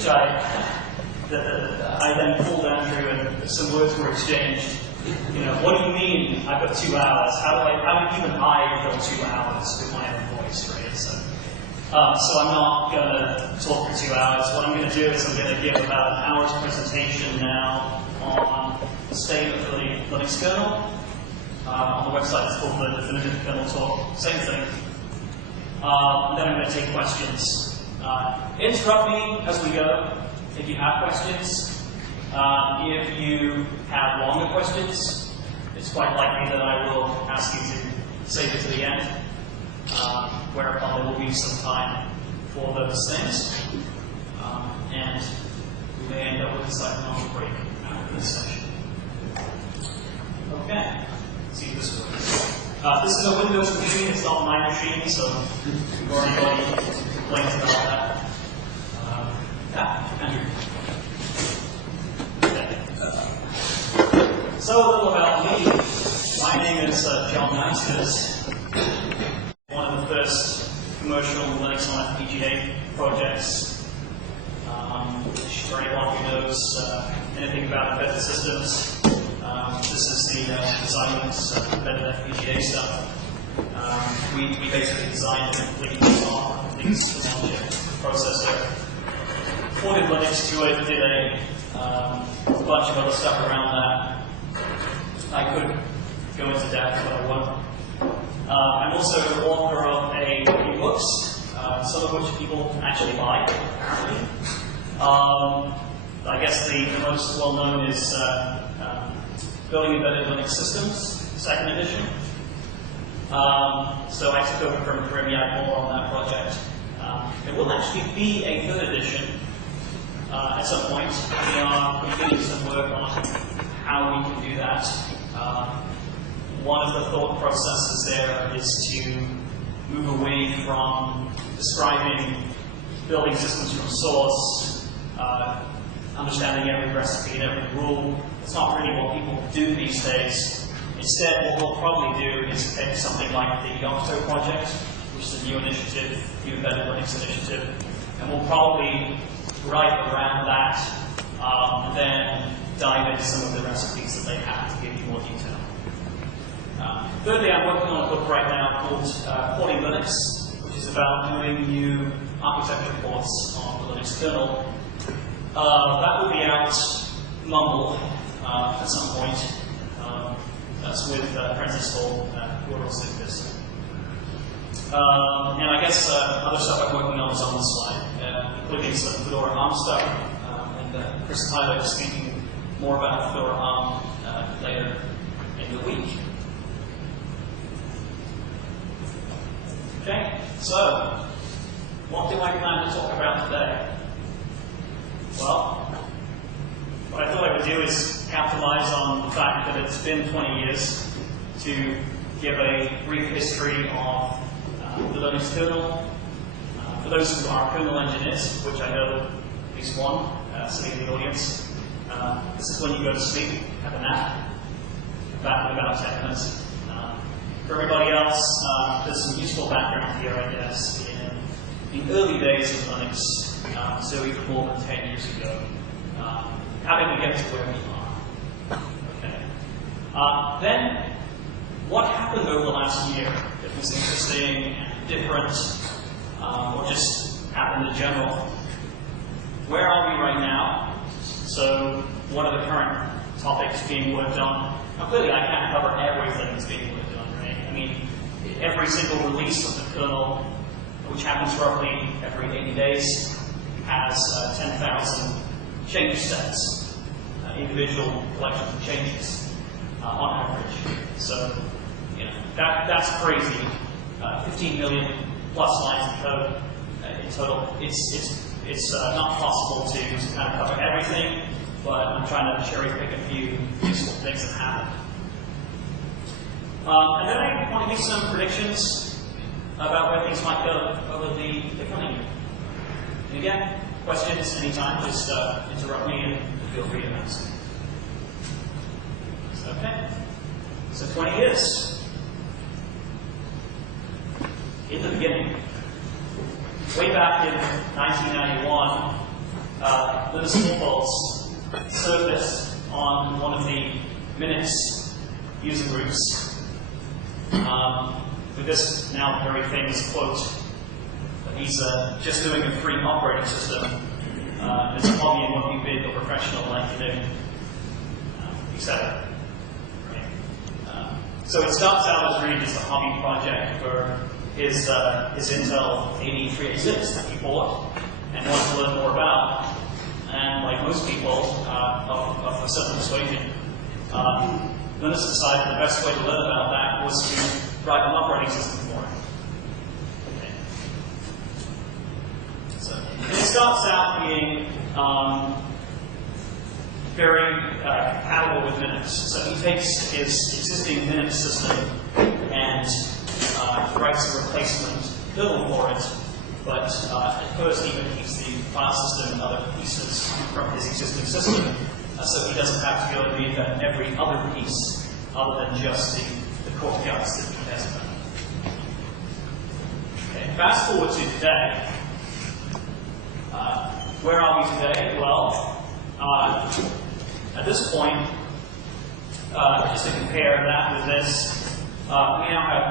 which I then pulled Andrew and some words were exchanged. You know, what do you mean I've got 2 hours? How do even I fill 2 hours with my own voice, right? So I'm not going to talk for 2 hours. What I'm going to do is I'm going to give about an hour's presentation now on the state of the Linux kernel. On the website it's called the Definitive Kernel Talk, same thing. And then I'm going to take questions. Interrupt me as we go if you have questions. If you have longer questions, it's quite likely that I will ask you to save it to the end, whereupon there will be some time for those things. And we may end up with a slightly longer break after this session. Okay, let's see if this works. This is a Windows machine, it's not my machine, so we've already got any complaints about that. Andrew. So a little about me. My name is Jon Masters. One of the first commercial Linux on FPGA projects. Which for anyone who knows anything about embedded systems, this is the Xilinx embedded FPGA stuff. We basically designed a complete software, complete system-on-chip processor. Ported Linux to it, did a bunch of other stuff around that. I could go into depth, but I won't. I'm also the author of a few books, some of which people actually buy, apparently. I guess the most well-known is Building Embedded Linux Systems, 2nd edition. So I took over from Remy more on that project. There will actually be a 3rd edition at some point. We are completing some work on how we can do that. One of the thought processes there is to move away from describing building systems from source, understanding every recipe and every rule. It's not really what people do these days. Instead, what we'll probably do is take something like the Yocto project, which is a new initiative, new embedded Linux initiative, and we'll probably write around that, and then dive into some of the recipes that they have to give you more detail. Thirdly, I'm working on a book right now called Porting Linux, which is about doing new architecture ports on the Linux kernel. That will be out Mumble at some point. That's with Francis Hall, who are also in this. And I guess other stuff I'm working on is on this slide, including some Fedora ARM stuff, and Chris Tyler is speaking more about Fedora ARM later in the week. Okay, so what do I plan to talk about today? Well, what I thought I would do is capitalize on the fact that it's been 20 years to give a brief history of the Linux kernel. For those who are kernel engineers, which I know at least one sitting in the audience, this is when you go to sleep, have a nap, back in about 10 minutes. For everybody else, there's some useful background here, I guess, in the early days of Linux, so even more than 10 years ago. How did we get to where we are? Okay. Then, what happened over the last year that was interesting and different, or just happened in general? Where are we right now? So, what are the current topics being worked on? Now, clearly, I can't cover everything that's being worked on, right? I mean, every single release of the kernel, which happens roughly every 80 days, has 10,000 change sets, individual collections of changes on average. So, you know, that's crazy. 15 million plus lines of code in total. It's not possible to kind of cover everything, but I'm trying to cherry pick a few useful things that happen. And then I want to give some predictions about where things might go over the coming year. And again, questions anytime, just interrupt me and feel free to ask. Okay. So 20 years. In the beginning, way back in 1991, Linus Torvalds surfaced on one of the Minix user groups with this now very famous quote that he's just doing a free operating system. It's a hobby and won't be big or professional like you do, etc. So it starts out as really just a hobby project for his Intel 8386 that he bought and wanted to learn more about. And like most people of a certain persuasion, Linus decided the best way to learn about that was to write an operating system for him. Okay. So it starts out being very compatible with Linux. So he takes his existing Linux system and writes a replacement kernel for it, but at first even keeps the file system and other pieces from his existing system, so he doesn't have to go and reinvent every other piece other than just the core guts that he has about. Okay, fast forward to today. Where are we today? Well, at this point, just to compare that with this, we now have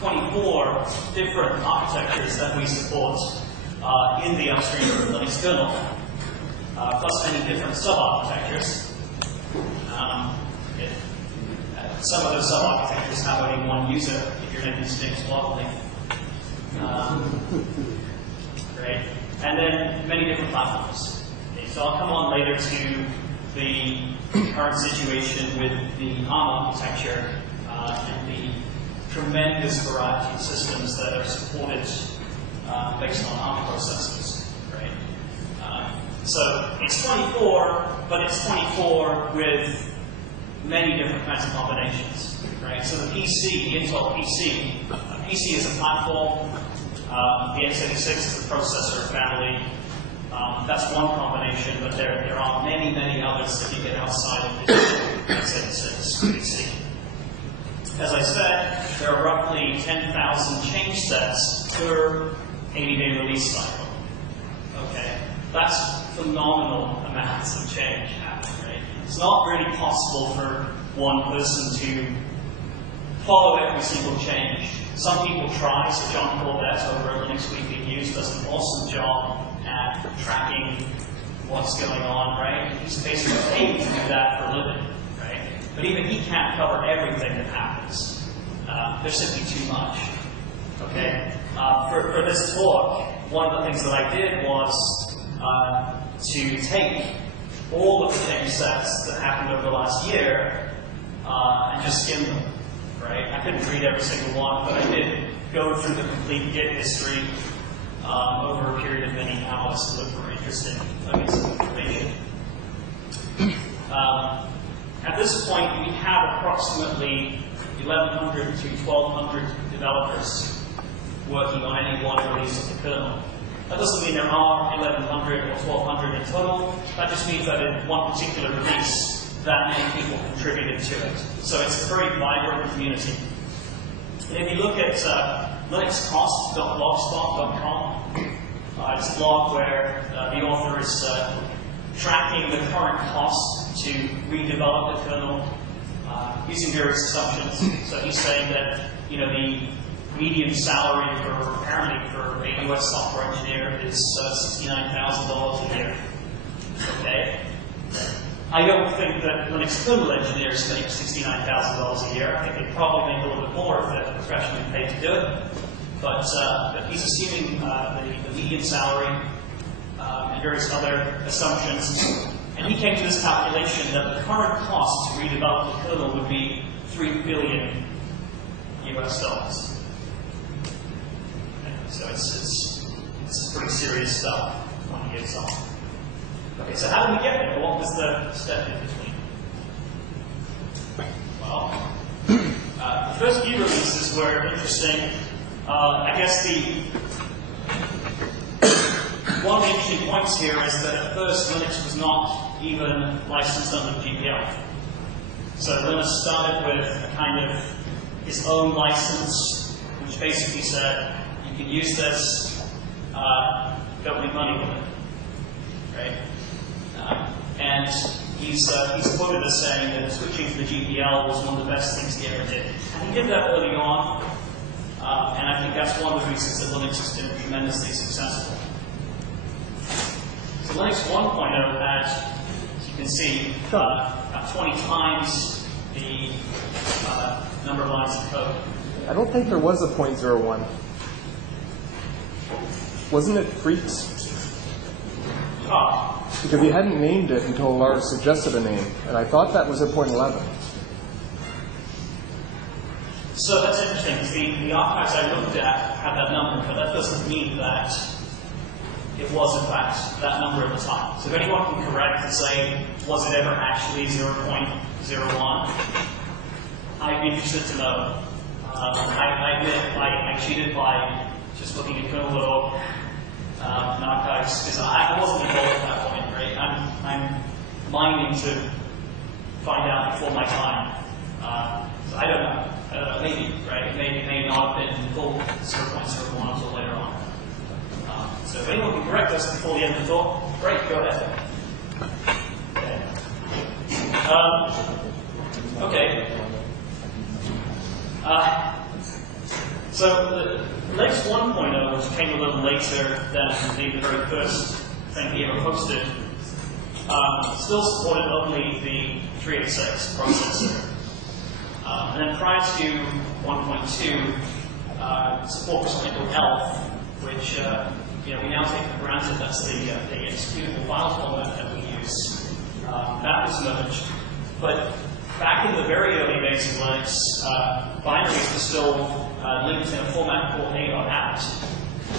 24 different architectures that we support in the upstream Linux kernel, plus many different sub-architectures. Some of those sub-architectures have only one user if you're making sticks locally. Great. And then many different platforms. Okay, so I'll come on later to the current situation with the ARM architecture and the tremendous variety of systems that are supported based on ARM processors. Right? So it's 24, but it's 24 with many different kinds of combinations. Right? So the PC, the Intel PC, PC is a platform. The x86 is the processor family. That's one combination, but there are many, many others that you get outside of the x86 PC. As I said, there are roughly 10,000 change sets per 80-day release cycle. Okay, that's phenomenal amounts of change happening, right? It's not really possible for one person to follow every single change. Some people try, so Jon Masters over at Linux Weekly News does an awesome job at tracking what's going on, right? He's basically paid to do that for a living, right? But even he can't cover everything that happens. There's simply too much, okay? For this talk, one of the things that I did was to take all of the change sets that happened over the last year and just skim them. Right? I couldn't read every single one, but I did go through the complete Git history over a period of many hours to look for interesting nuggets of information. At this point, we have approximately 1,100 to 1,200 developers working on any one release of the kernel. That doesn't mean there are 1,100 or 1,200 in total. That just means that in one particular release, that many people contributed to it. So it's a very vibrant community. And if you look at linuxcost.blogspot.com, it's a blog where the author is tracking the current cost to redevelop the kernel using various assumptions. So he's saying that the median salary apparently for a US software engineer is $69,000 a year. Okay. I don't think that Linux kernel engineers make $69,000 a year. I think they probably make a little bit more if they're professionally paid to do it. But he's assuming the median salary and various other assumptions. And he came to this calculation that the current cost to redevelop the kernel would be $3 billion US dollars. So it's pretty serious stuff when he gets on. Okay, so how did we get there? What was the step in between? Well, the first few releases were interesting. I guess one of the interesting points here is that at first Linux was not even licensed under GPL. So Linus started with a kind of his own license, which basically said, you can use this, don't make money with it, right? and he's quoted as saying that switching to the GPL was one of the best things he ever did. And he did that early on, and I think that's one of the reasons that Linux has been tremendously successful. So Linux 1.0 had, as you can see, about 20 times the number of lines of code. I don't think there was a 0.01. Wasn't it Freaks? Ah. Because he hadn't named it until Lars suggested a name, and I thought that was a 0.11. So that's interesting, because the archives I looked at had that number, but that doesn't mean that it was, in fact, that number at the time. So if anyone can correct and say, was it ever actually 0.01? I'd be interested to know. I admit I cheated by just looking at kernel.org and archives, because I wasn't involved at that point, right? I'm mining to find out before my time. So I don't know. Maybe, right? May not have been full 0.01 until later on. So if anyone can correct us before the end of the talk, great, go ahead. Okay. So the Linux 1.0, which came a little later than the very first thing he ever posted, still supported only the 386 processor. And then prior to 1.2, support for something called ELF, which we now take for granted. That's the executable file format that we use. That was merged. But back in the very early days of Linux, binaries were still linked in a format called a.apt.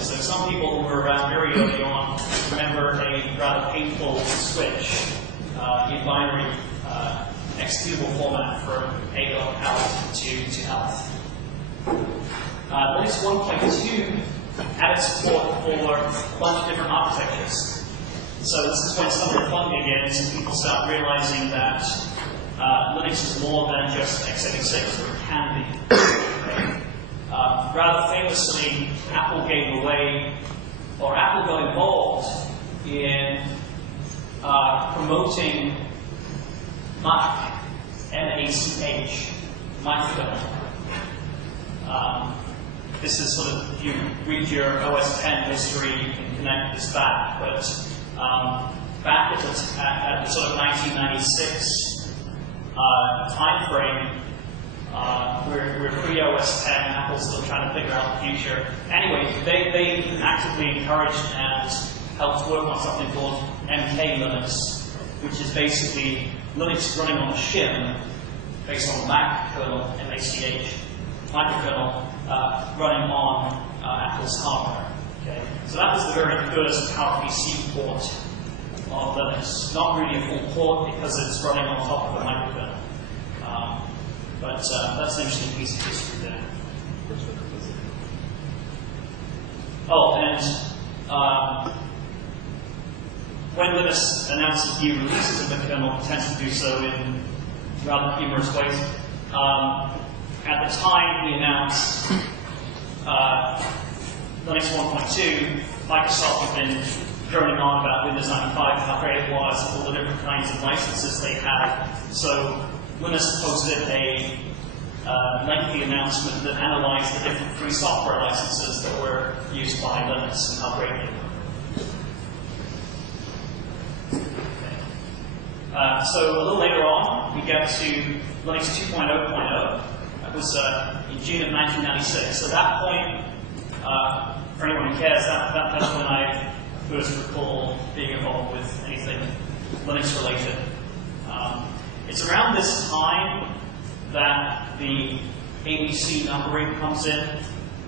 So some people who were around very early on remember a rather painful switch in binary executable format from a.apt to ELF. Linux 1.2 added support for a bunch of different architectures. So this is when some of the fun begins and people start realizing that Linux is more than just x86, or it can be. Rather famously, Apple gave away, or Apple got involved in promoting Mach, M-A-C-H, microkernel. This is sort of, if you read your OS10 history, you can connect this back, but back at the sort of 1996 time frame, we're pre-OS10, Apple's still trying to figure out the future. Anyway, they actively encouraged and helped work on something called MK Linux, which is basically Linux running on a shim based on the Mac kernel, M-A-C-H, microkernel, running on Apple's hardware. Okay? So that was the very first PowerPC port of Linux. Not really a full port because it's running on top of the microkernel. But that's an interesting piece of history there. Oh, and when Linux announces new releases of the kernel, it tends to do so in rather humorous ways. At the time we announced Linux 1.2, Microsoft had been droning on about Windows 95 and how great it was, and all the different kinds of licenses they had. So Linus posted a lengthy announcement that analyzed the different free software licenses that were used by Linux and how great they were. So a little later on, we get to Linux 2.0.0. That was in June of 1996. So at that point, for anyone who cares, that's when I first recall being involved with anything Linux related. It's around this time that the ABC numbering comes in.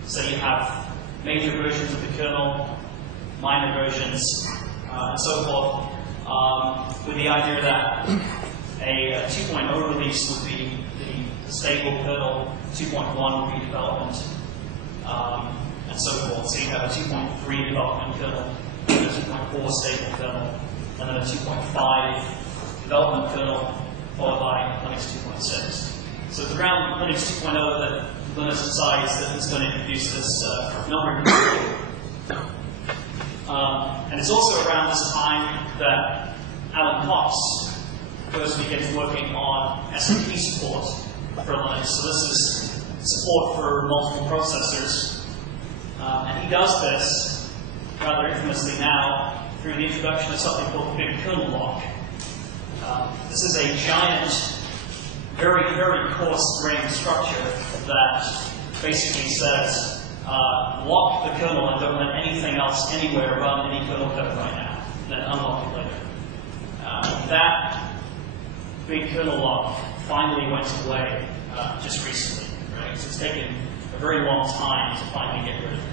So you have major versions of the kernel, minor versions, and so forth, with the idea that a 2.0 release would be the stable kernel, 2.1 would be development, and so forth. So you have a 2.3 development kernel, a 2.4 stable kernel, and then a 2.5 development kernel, followed by Linux 2.6. So it's around Linux 2.0 that Linux decides that it's going to introduce this numbering control. And it's also around this time that Alan Cox first begins working on SMP support for Linux. So this is support for multiple processors. And he does this, rather infamously now, through the introduction of something called the big kernel lock. This is a giant, very, very coarse-grained structure that basically says, lock the kernel and don't let anything else anywhere run any kernel code right now, then unlock it later. That big kernel lock finally went away just recently, right? So it's taken a very long time to finally get rid of that.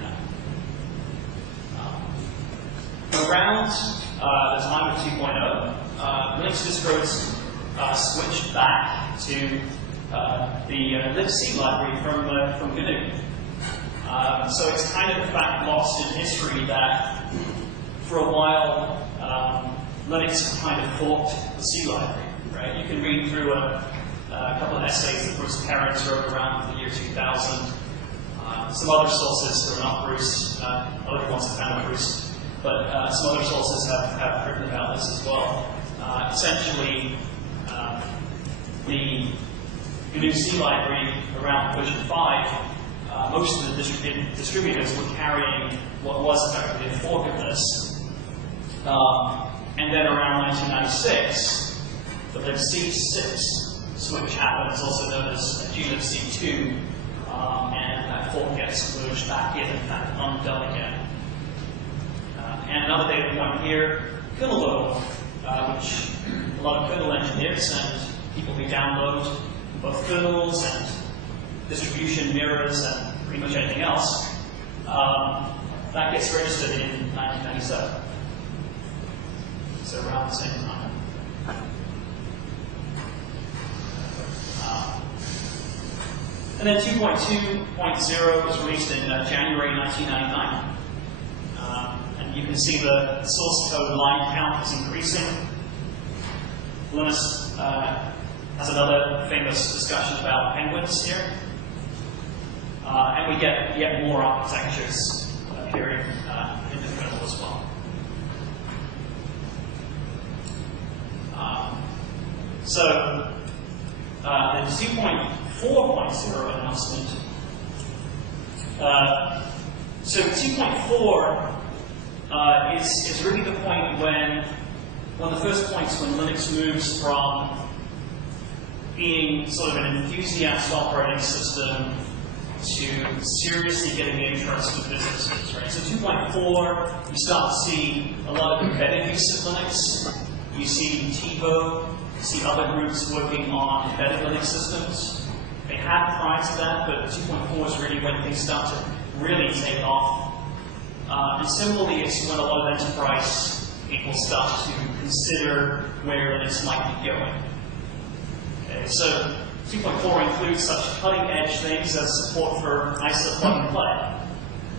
Around the time of 2.0, Linux distros switched back to the libc library from GNU. So it's kind of, in fact, lost in history that for a while Linux kind of forked the C library, right? You can read through a couple of essays that Bruce Perens wrote around the year 2000. Some other sources who are not Bruce, other ones have found Bruce, but some other sources have written about this as well. Essentially, the GNU C library around version 5, most of the distributors were carrying what was effectively a fork of this. And then around 1996, the libc6 switch happens, also known as glibc2, and that fork gets merged back in fact, undone again. And another data point here, kernel load, which a lot of kernel engineers and people who download both kernels and distribution mirrors and pretty much anything else, that gets registered in 1997. So around the same time. And then 2.2.0 was released in January 1999. And you can see the source code line count is increasing. Linus has another famous discussion about penguins here. And we get yet more architectures appearing in the kernel as well. So the 2.4.0 announcement. So 2.4 is really the point when one of the first points when Linux moves from being sort of an enthusiast operating system to seriously getting the interest of businesses, right? So 2.4, you start to see a lot of embedded use of Linux. You see TiVo, you see other groups working on embedded Linux systems. They had prior to that, but 2.4 is really when things start to really take off. And similarly, it's when a lot of enterprise people start to consider where Linux might be going. Okay, so 2.4 includes such cutting-edge things as support for ISO plug and play.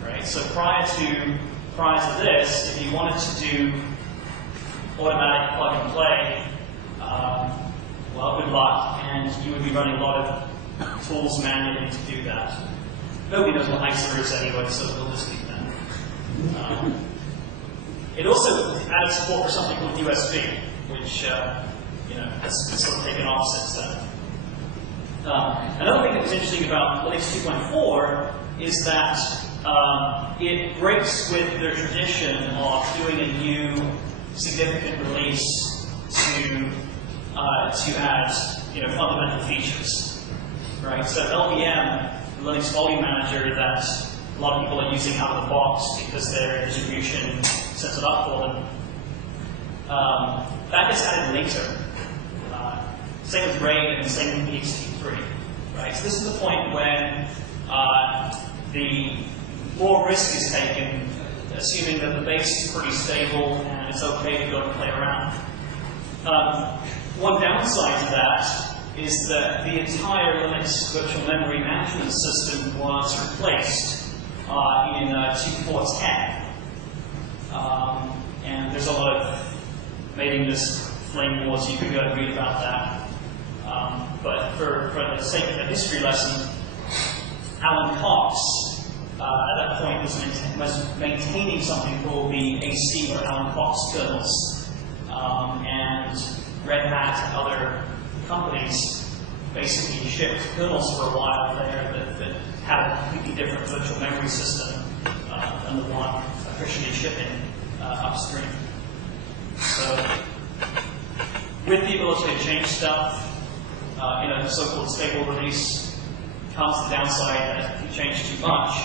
Right? So prior to this, if you wanted to do automatic plug and play, well, good luck, and you would be running a lot of tools manually to do that. Nobody knows what ISO is anyway, so we'll just keep that. It also added support for something called USB, which has sort of taken off since then. Another thing that was interesting about Linux 2.4 is that it breaks with their tradition of doing a new significant release to add fundamental features, right? So LVM, the Linux Volume Manager that a lot of people are using out of the box because their distribution sets it up for them, that gets added later. Same with RAID and same with ext3, right? So this is the point when the more risk is taken, assuming that the base is pretty stable and it's okay to go and play around. One downside to that is that the entire Linux virtual memory management system was replaced in 2.4.10. And there's a lot of mailing list flame wars, you can go and read about that. But for the sake of the history lesson, Alan Cox at that point was maintaining something called the AC or Alan Cox kernels. And Red Hat and other companies basically shipped kernels for a while there that had a completely different virtual memory system than the one officially shipping upstream. So, with the ability to change stuff in a so-called stable release, comes the downside that if you change too much,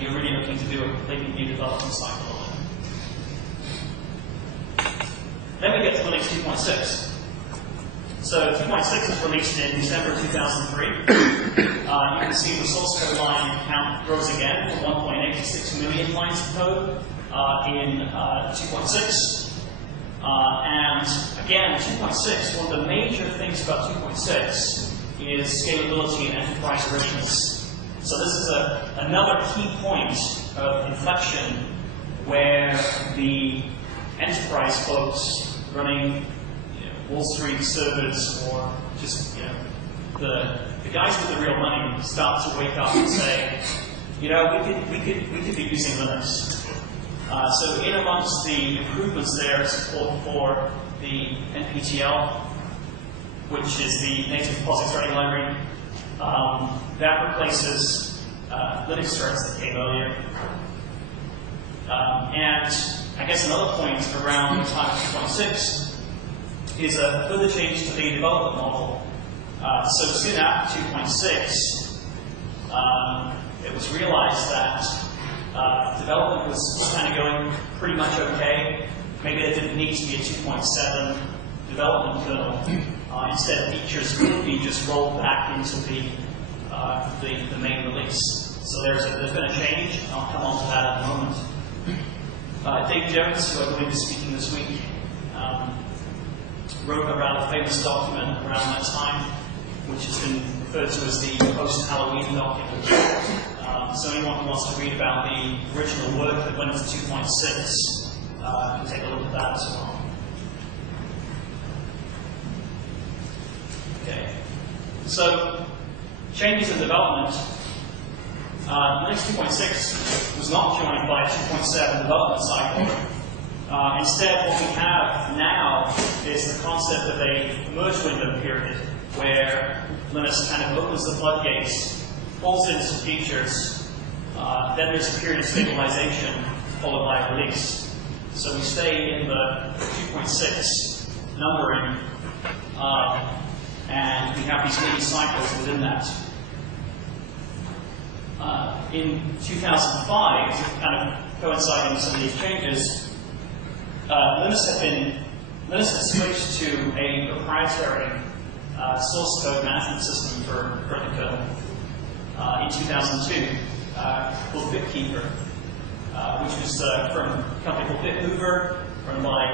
you're really looking to do a completely new development cycle. Then we get to Linux 2.6. So 2.6 was released in December 2003. You can see the source code line count grows again from 1.86 million lines of code in 2.6. And again, 2.6, one of the major things about 2.6 is scalability and enterprise readiness. So this is another key point of inflection where the enterprise folks running Wall Street servers or just the guys with the real money start to wake up and say, we could be using Linux. So in amongst the improvements there is support for the NPTL, which is the native POSIX threading library. That replaces Linux threads that came earlier. And I guess another point around the time of 2.6 is a further change to the development model. So soon after 2.6, it was realized that development was kind of going pretty much okay. Maybe there didn't need to be a 2.7 development kernel. Instead, features could be just rolled back into the main release. So there's been a change. I'll come on to that in a moment. Dave Jones, who I believe is speaking this week, wrote a rather famous document around that time, which has been referred to as the post-Halloween document. So anyone who wants to read about the original work that went into 2.6 can take a look at that as well. Okay. So, changes in development. Linux 2.6 was not joined by a 2.7 development cycle. Instead, what we have now is the concept of a merge window period, where Linux kind of opens the floodgates, pulls in some features, then there's a period of stabilization followed by a release. So we stay in the 2.6 numbering, and we have these mini cycles within that. In 2005, kind of coinciding with some of these changes, Linux had switched to a proprietary source code management system for the kernel in 2002 called BitKeeper, which was from a company called BitMover, run by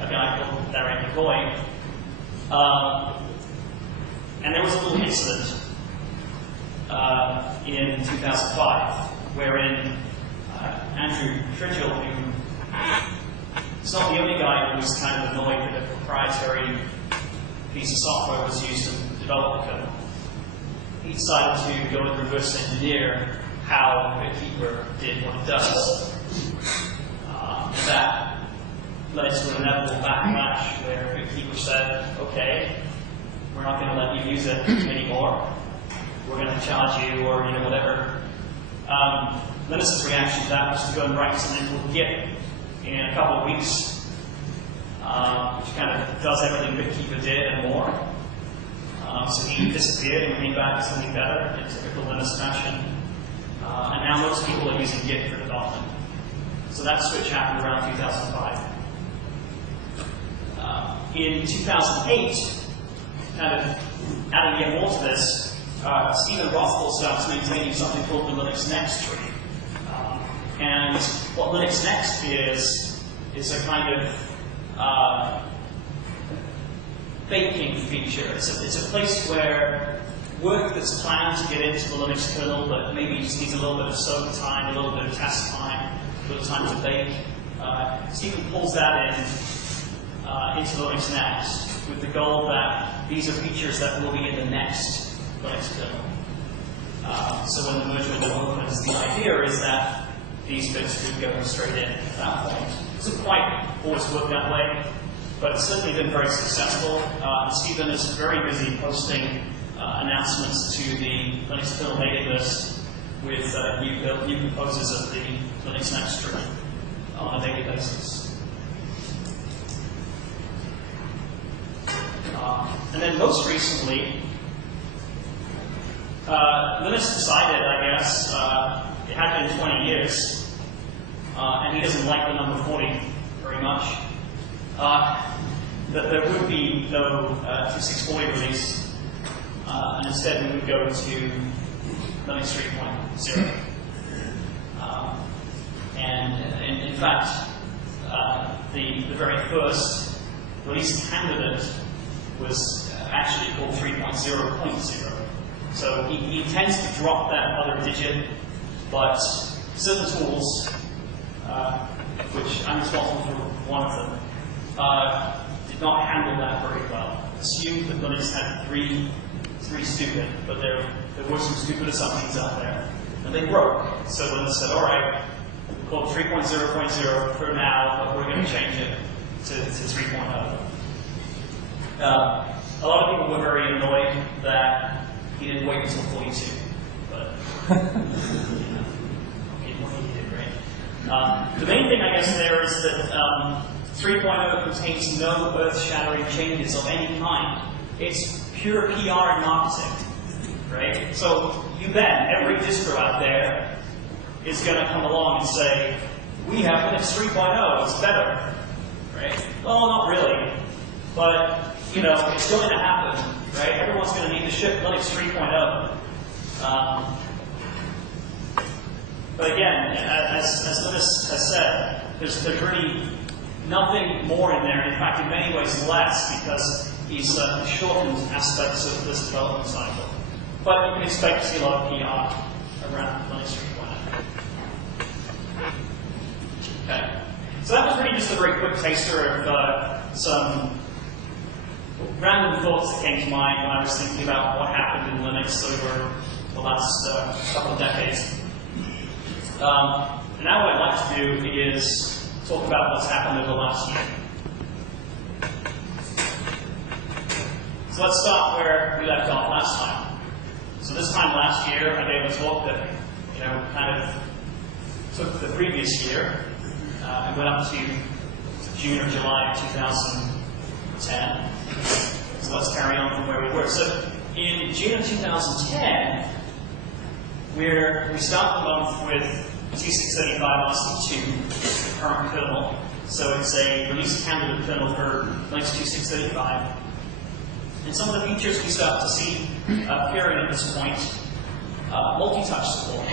a guy called Darren McCoy. And there was a little incident in 2005 wherein Andrew Tridgell, who is not the only guy who was kind of annoyed that a proprietary piece of software was used to develop the kernel, he decided to go and reverse engineer how BitKeeper did what it does. That led to an inevitable backlash where BitKeeper said, okay, we're not going to let you use it anymore. We're going to charge you, or whatever. Linus's reaction to that was to go and write something called Git in a couple of weeks, which kind of does everything BitKeeper did and more. So he disappeared and came back to something better in typical Linus fashion. And now most people are using Git for development. So that switch happened around 2005. In 2008, kind of adding yet more to this, Stephen Rothfull starts maintaining something called the Linux Next tree. And what Linux Next is a kind of baking feature. It's a place where work that's planned to get into the Linux kernel, but maybe just needs a little bit of soak time, a little bit of test time, a little time to bake. Stephen pulls that into Linux Next with the goal that these are features that will be in the next Linux kernel. So when the merge window opens, the idea is that these bits could go straight in at that point. It doesn't quite always work that way. but it's certainly been very successful. Stephen is very busy posting announcements to the Linux kernel mailing list with new proposals of the Linux Next tree on a daily basis. And then most recently, Linus decided, I guess, it had been 20 years, and he doesn't like the number 40 very much, that there would be no 2640 release, and instead we would go to Linux 3.0. And in fact, the very first release candidate was actually called 3.0.0. So he tends to drop that other digit, but certain tools, which I'm responsible for one of them, did not handle that very well. Assumed that Linux had three stupid, but there were some stupid assumptions out there, and they broke. So Linux said, all right, we'll call it 3.0.0 for now, but we're going to change it to 3.0. A lot of people were very annoyed that he didn't wait until 42, but he did great. The main thing, I guess, there is that 3.0 contains no earth-shattering changes of any kind. It's pure PR and marketing, right? So you bet every distro out there is going to come along and say, we have Linux 3.0, it's better, right? Well, not really, but you know, it's going to happen, right? Everyone's going to need to ship Linux 3.0. But again, as Linus has said, there's really nothing more in there. In fact, in many ways less, because he's shortened aspects of this development cycle. But you can expect to see a lot of PR around Linux 3.0. Okay. So that was really just a very quick taster of some random thoughts that came to mind when I was thinking about what happened in Linux over the last couple of decades. And now what I'd like to do is talk about what's happened over the last year. So let's start where we left off last time. So this time last year, I gave a talk that kind of took the previous year and went up to June or July of 2010. So let's carry on from where we were. So in June of 2010, we start the month with 2635 RC2, the current kernel. So it's a release candidate kernel for Linux 2635. And some of the features we start to see appearing at this point, multi-touch support,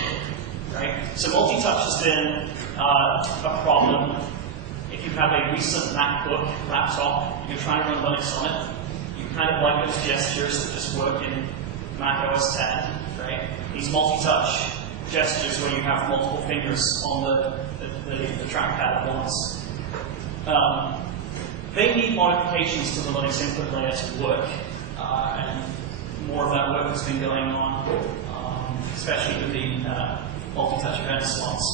right? So multi-touch has been a problem. If you have a recent MacBook laptop, you're trying to run Linux on it, you kind of like those gestures that just work in Mac OS 10, right? These multi-touch gestures where you have multiple fingers on the trackpad at once. They need modifications to the Linux input layer to work, and more of that work has been going on, especially with the multi-touch event slots.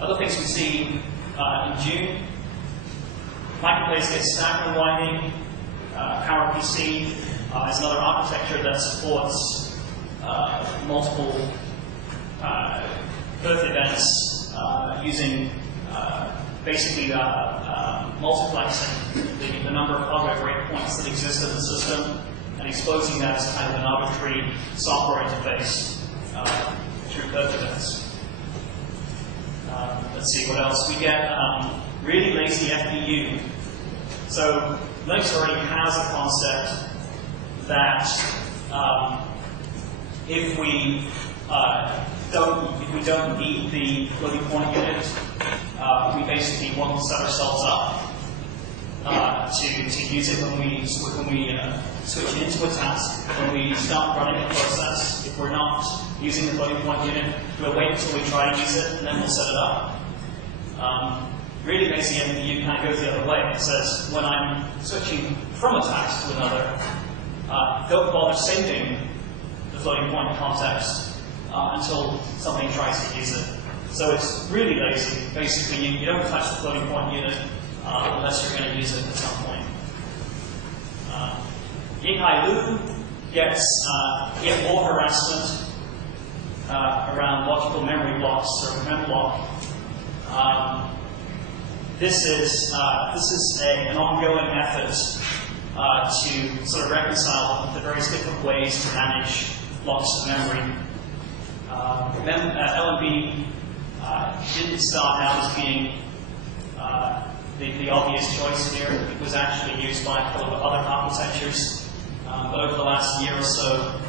Other things we see in June, Microplace gets stack unwinding, PowerPC is another architecture that supports multiple birth events using basically multiplexing the number of hardware breakpoints that exist in the system and exposing that as kind of an arbitrary software interface through birth events. Let's see what else. We get really lazy FPU. So Linux already has a concept that if we don't need the floating point unit, we basically won't set ourselves up to use it when we switch into a task. When we start running a process, if we're not using the floating point unit, we'll wait until we try to use it, and then we'll set it up. Really lazy FPU kind of goes the other way. It says, when I'm switching from a task to another, don't bother saving the floating point context until something tries to use it. So it's really lazy. Basically, you don't touch the floating point unit unless you're going to use it at some point. Yinghai Lu gets yet more harassment around logical memory blocks or mem-block. This is an ongoing effort to sort of reconcile the various different ways to manage blocks of memory. LMB didn't start out as being the obvious choice here. It was actually used by a couple of other architectures. But over the last year or so,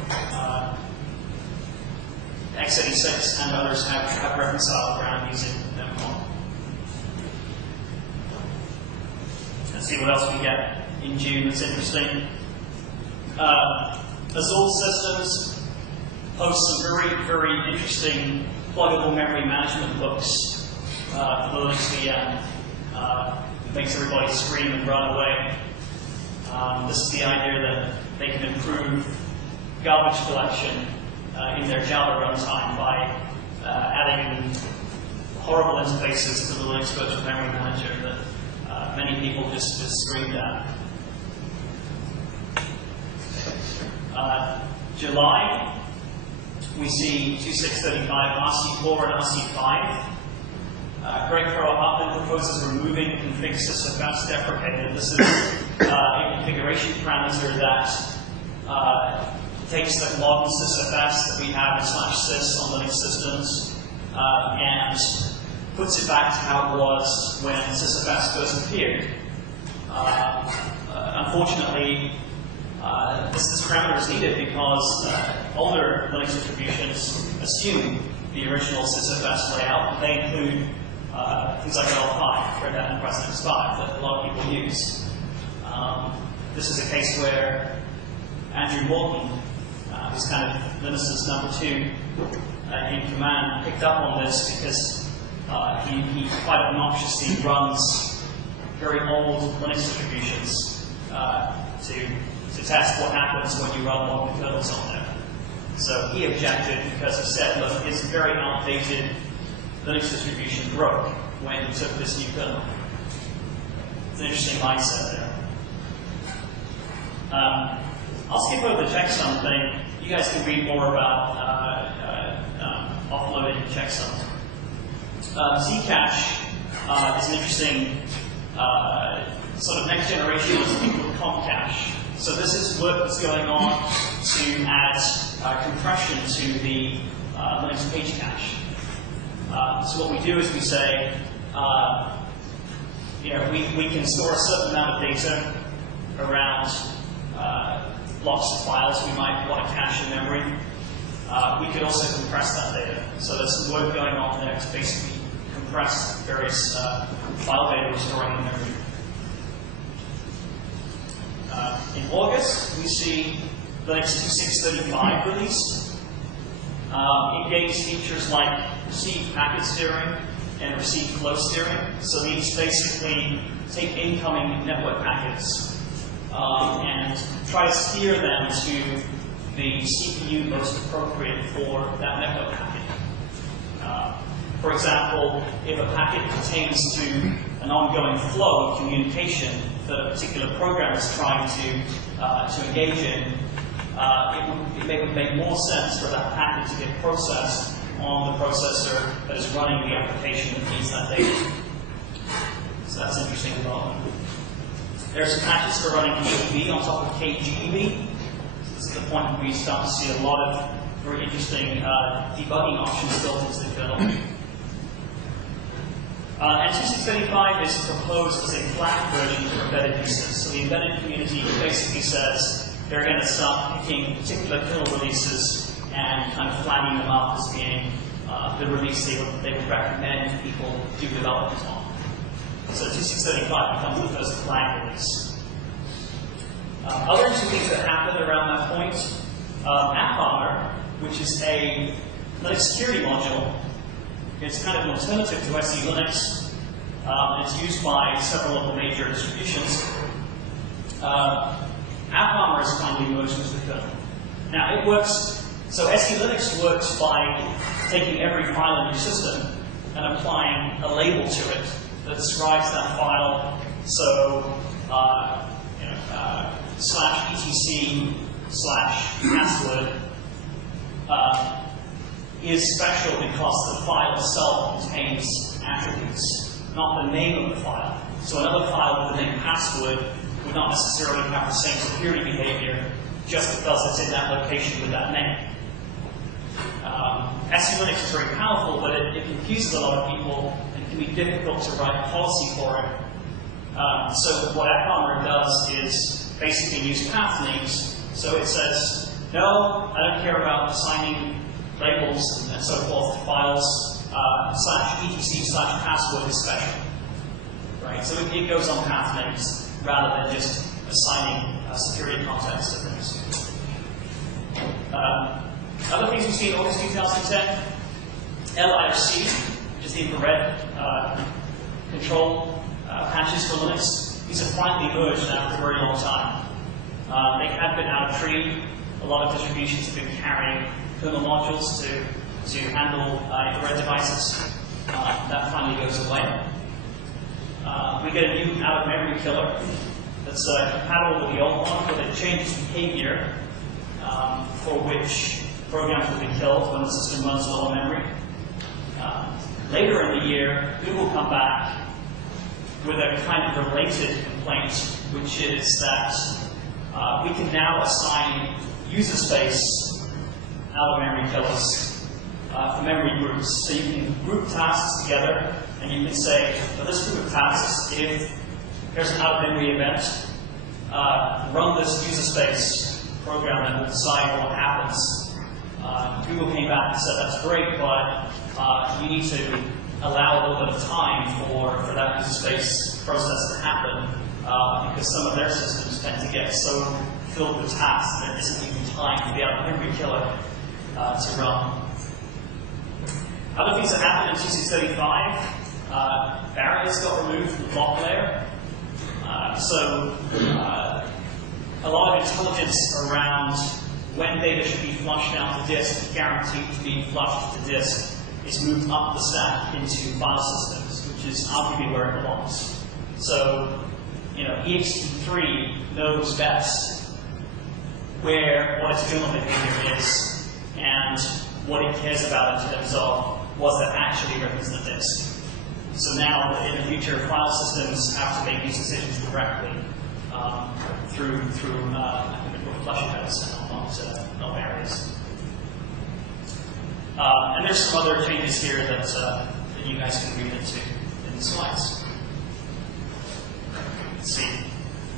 x86 and others have reconciled around using them. Let's see what else we get in June that's interesting. Azul Systems posts some very, very interesting pluggable memory management books for the Linux VM. It makes everybody scream and run away. This is the idea that they can improve garbage collection in their Java runtime by adding horrible interfaces to the Linux Virtual Memory Manager that many people just screamed at. July, we see 2635 RC4 and RC5. Greg Hartman proposes removing config sysfs deprecated. This is a configuration parameter that takes the modern sysfs that we have in /sys on Linux systems and puts it back to how it was when sysfs first appeared. Unfortunately, this parameter is needed because older Linux distributions assume the original sysfs layout. They include things like L5, Red Hat Enterprise Linux 5, that a lot of people use. This is a case where Andrew Morton, who's kind of Linus's #2 in command, picked up on this because he quite obnoxiously runs very old Linux distributions to test what happens when you run modern kernels on there. So he objected because he said, look, his very outdated Linux distribution broke when he took this new kernel. It's an interesting mindset there. I'll skip over the checksum thing. You guys can read more about offloading checksums. Zcash is an interesting sort of next generation of something called Comcache. So this is work that's going on to add compression to the Linux page cache. So what we do is we say, we can store a certain amount of data around blocks of files we might want to cache in memory. We could also compress that data. So there's some work going on there to basically compress various file data we're storing in memory. In August, we see Linux 2635 released. It gains features like receive packet steering and receive flow steering. So these basically take incoming network packets and try to steer them to the CPU most appropriate for that network packet. For example, if a packet pertains to an ongoing flow of communication that a particular program is trying to engage in, it would make more sense for that packet to get processed on the processor that is running the application that needs that data. So that's an interesting development. There are some patches for running KDB on top of KGB. So this is the point where we start to see a lot of very interesting debugging options built into the kernel. And 2635 is proposed as a flat version for embedded users. So the embedded community basically says they're going to start picking particular kernel releases and kind of flagging them up as being the release they would recommend people do development on. So 2635 becomes the first flag release. Other interesting things that happen around that point, AppArmor, which is a Linux security module. It's kind of an alternative to SE Linux. It's used by several of the major distributions. AppArmor is finally merged into the kernel. Now it works, so SE Linux works by taking every file in your system and applying a label to it that describes that file So /etc/password is special because the file itself contains attributes, not the name of the file. So another file with the name password would not necessarily have the same security behavior just because it's in that location with that name. SE Linux is very powerful, but it confuses a lot of people, and it can be difficult to write policy for it. So what AppArmor does is basically use path names. So it says, no, I don't care about assigning labels and so forth to files. /etc/password is special. Right? So it goes on path names rather than just assigning security context to things. Other things we see in August 2010, LIRC, which is the infrared control patches for Linux. These have finally emerged now for a very long time. They have been out of tree. A lot of distributions have been carrying kernel modules to handle infrared devices. That finally goes away. We get a new out-of-memory killer that's compatible with the old one, but it changes behavior for which programs will be killed when the system runs low on memory. Later in the year, Google will come back with a kind of related complaint, which is that we can now assign user space out-of-memory killers for memory groups. So you can group tasks together, and you can say, for this group of tasks, if there's an out-of-memory event, run this user space program that will decide what happens. Google came back and said, that's great, but you need to allow a little bit of time for that user space process to happen, because some of their systems tend to get so filled with tasks that there isn't even time for the out-of-memory killer to run. Other things that happened in 2635, barriers got removed from the block layer. So a lot of intelligence around when data should be flushed out to disk, guaranteed to be flushed to disk, is moved up the stack into file systems, which is arguably where it belongs. So, ext3 knows best where what its journal behavior is and what it cares about in terms of what that actually represents the disk. So now, in the future, file systems have to make these decisions directly through flushing heads and not barriers. And there's some other changes here that you guys can read into in the slides. Let's see.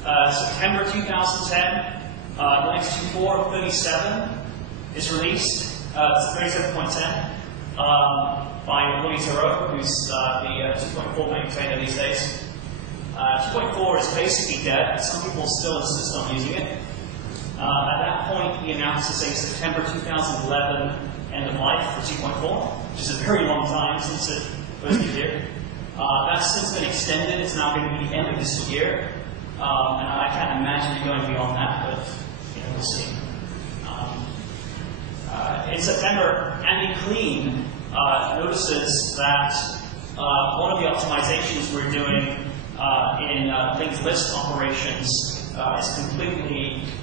September 2010, Linux 2.4.37 is released. It's 37.10 by Louis Theroux, who's the 2.4 maintainer these days. 2.4 is basically dead. Some people still insist on using it. At that point, he announces a September 2011 end of life for 2.4, which is a very long time since it was here. That's since been extended. It's now going to be the end of this year. And I can't imagine it going beyond that, but we'll see. In September, Andy Clean notices that one of the optimizations we're doing in linked list operations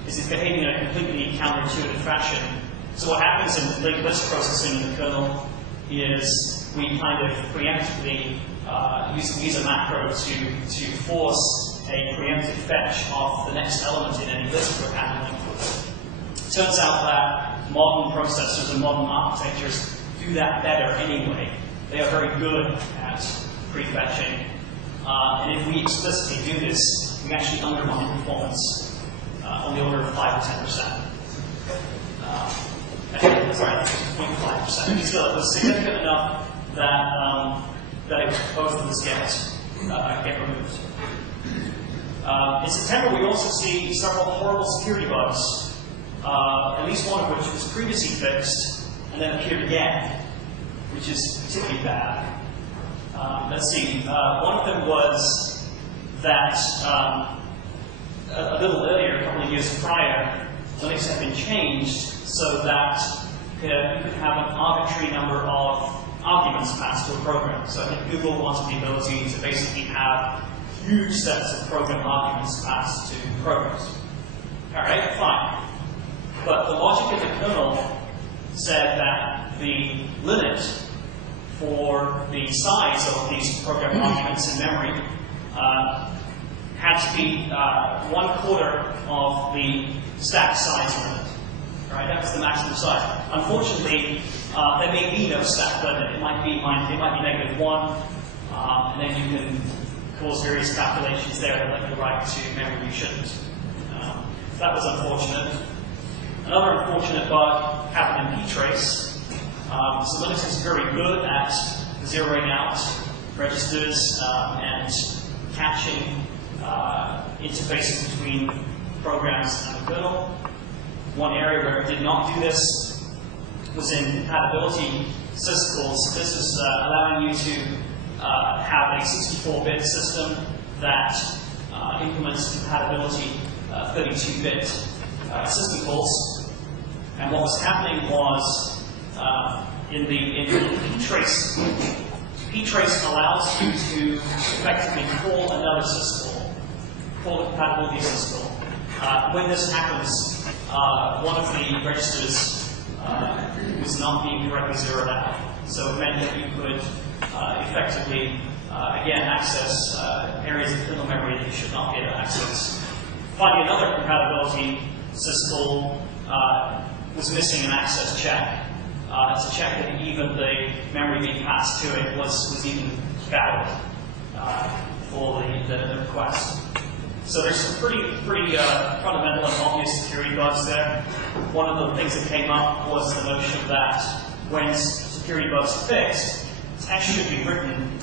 is behaving in a completely counterintuitive fashion. So what happens in linked list processing in the kernel is we kind of preemptively use a macro to force a preemptive fetch of the next element in any list we're handling. Turns out that modern processors and modern architectures do that better anyway. They are very good at prefetching. And if we explicitly do this, we actually undermine performance on the order of 5 to 10%. Sorry, 0.5%. It's still significant enough that both of us get removed. In September, we also see several horrible security bugs, at least one of which was previously fixed and then appeared again, which is particularly bad. Let's see. One of them was that a little earlier, a couple of years prior, Linux had been changed so that you could have an arbitrary number of arguments passed to a program. So I think Google wanted the ability to basically have huge sets of program arguments passed to programs. All right, fine. But the logic of the kernel said that the limit for the size of these program arguments in memory had to be 1/4 of the stack size limit. Right, that was the maximum size. Unfortunately, there may be no stack limit. It might be -1, and then you can cause various calculations there that let you write to memory you shouldn't. That was unfortunate. Another unfortunate bug happened in ptrace. So Linux is very good at zeroing out registers and catching interfaces between programs and the kernel. One area where it did not do this was in compatibility syscalls. This is allowing you to have a 64-bit system that implements compatibility 32-bit system calls. And what was happening was in ptrace allows you to effectively call another syscall, call a compatibility syscall. When this happens, one of the registers was not being correctly zeroed out. So it meant that you could effectively, again, access areas of kernel memory that you should not be able to access. Finally, another compatibility syscall was missing an access check. To check that even the memory being passed to it was even valid for the request. So there's some pretty fundamental and obvious security bugs there. One of the things that came up was the notion that when security bugs are fixed, tests should be written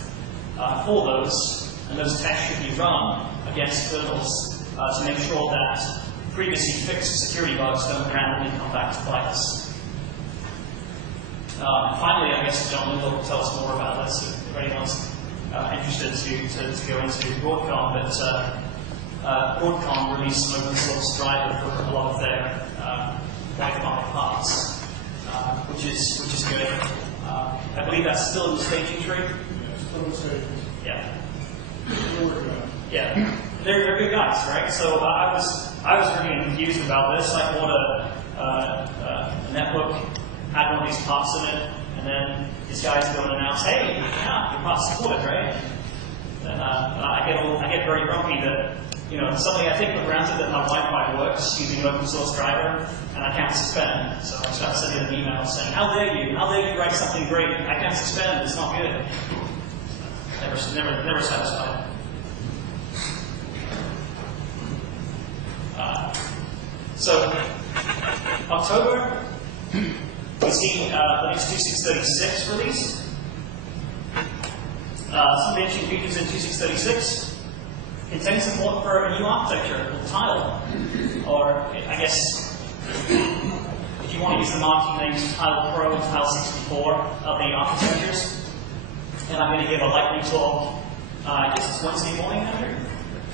for those, and those tests should be run against kernels to make sure that previously fixed security bugs don't randomly come back to bite us. Finally, I guess Jon will tell us more about this if anyone's interested to go into Broadcom, but Broadcom released an open source driver for a lot of their Wi-Fi parts, which is good. I believe that's still in the staging tree. Yeah, still in the staging. Yeah. Yeah. They're good guys, right? So I was really confused about this. I bought a netbook, had one of these parts in it, and then these guys go and announce, "Hey, yeah, your part's supported, right?" And I get very grumpy that suddenly I take for granted that my Wi-Fi works using an open source driver, and I can't suspend. So I start sending an email saying, "How dare you? How dare you write something great? I can't suspend. It's not good." Never satisfied. So October, we see Linux 2636 released. Some of the interesting features in 2636 contain support for a new architecture called Tile, or I guess if you want to use the marketing names Tile Pro and Tile 64 of the architectures. And I'm going to give a lightning talk. I guess it's Wednesday morning, Andrew?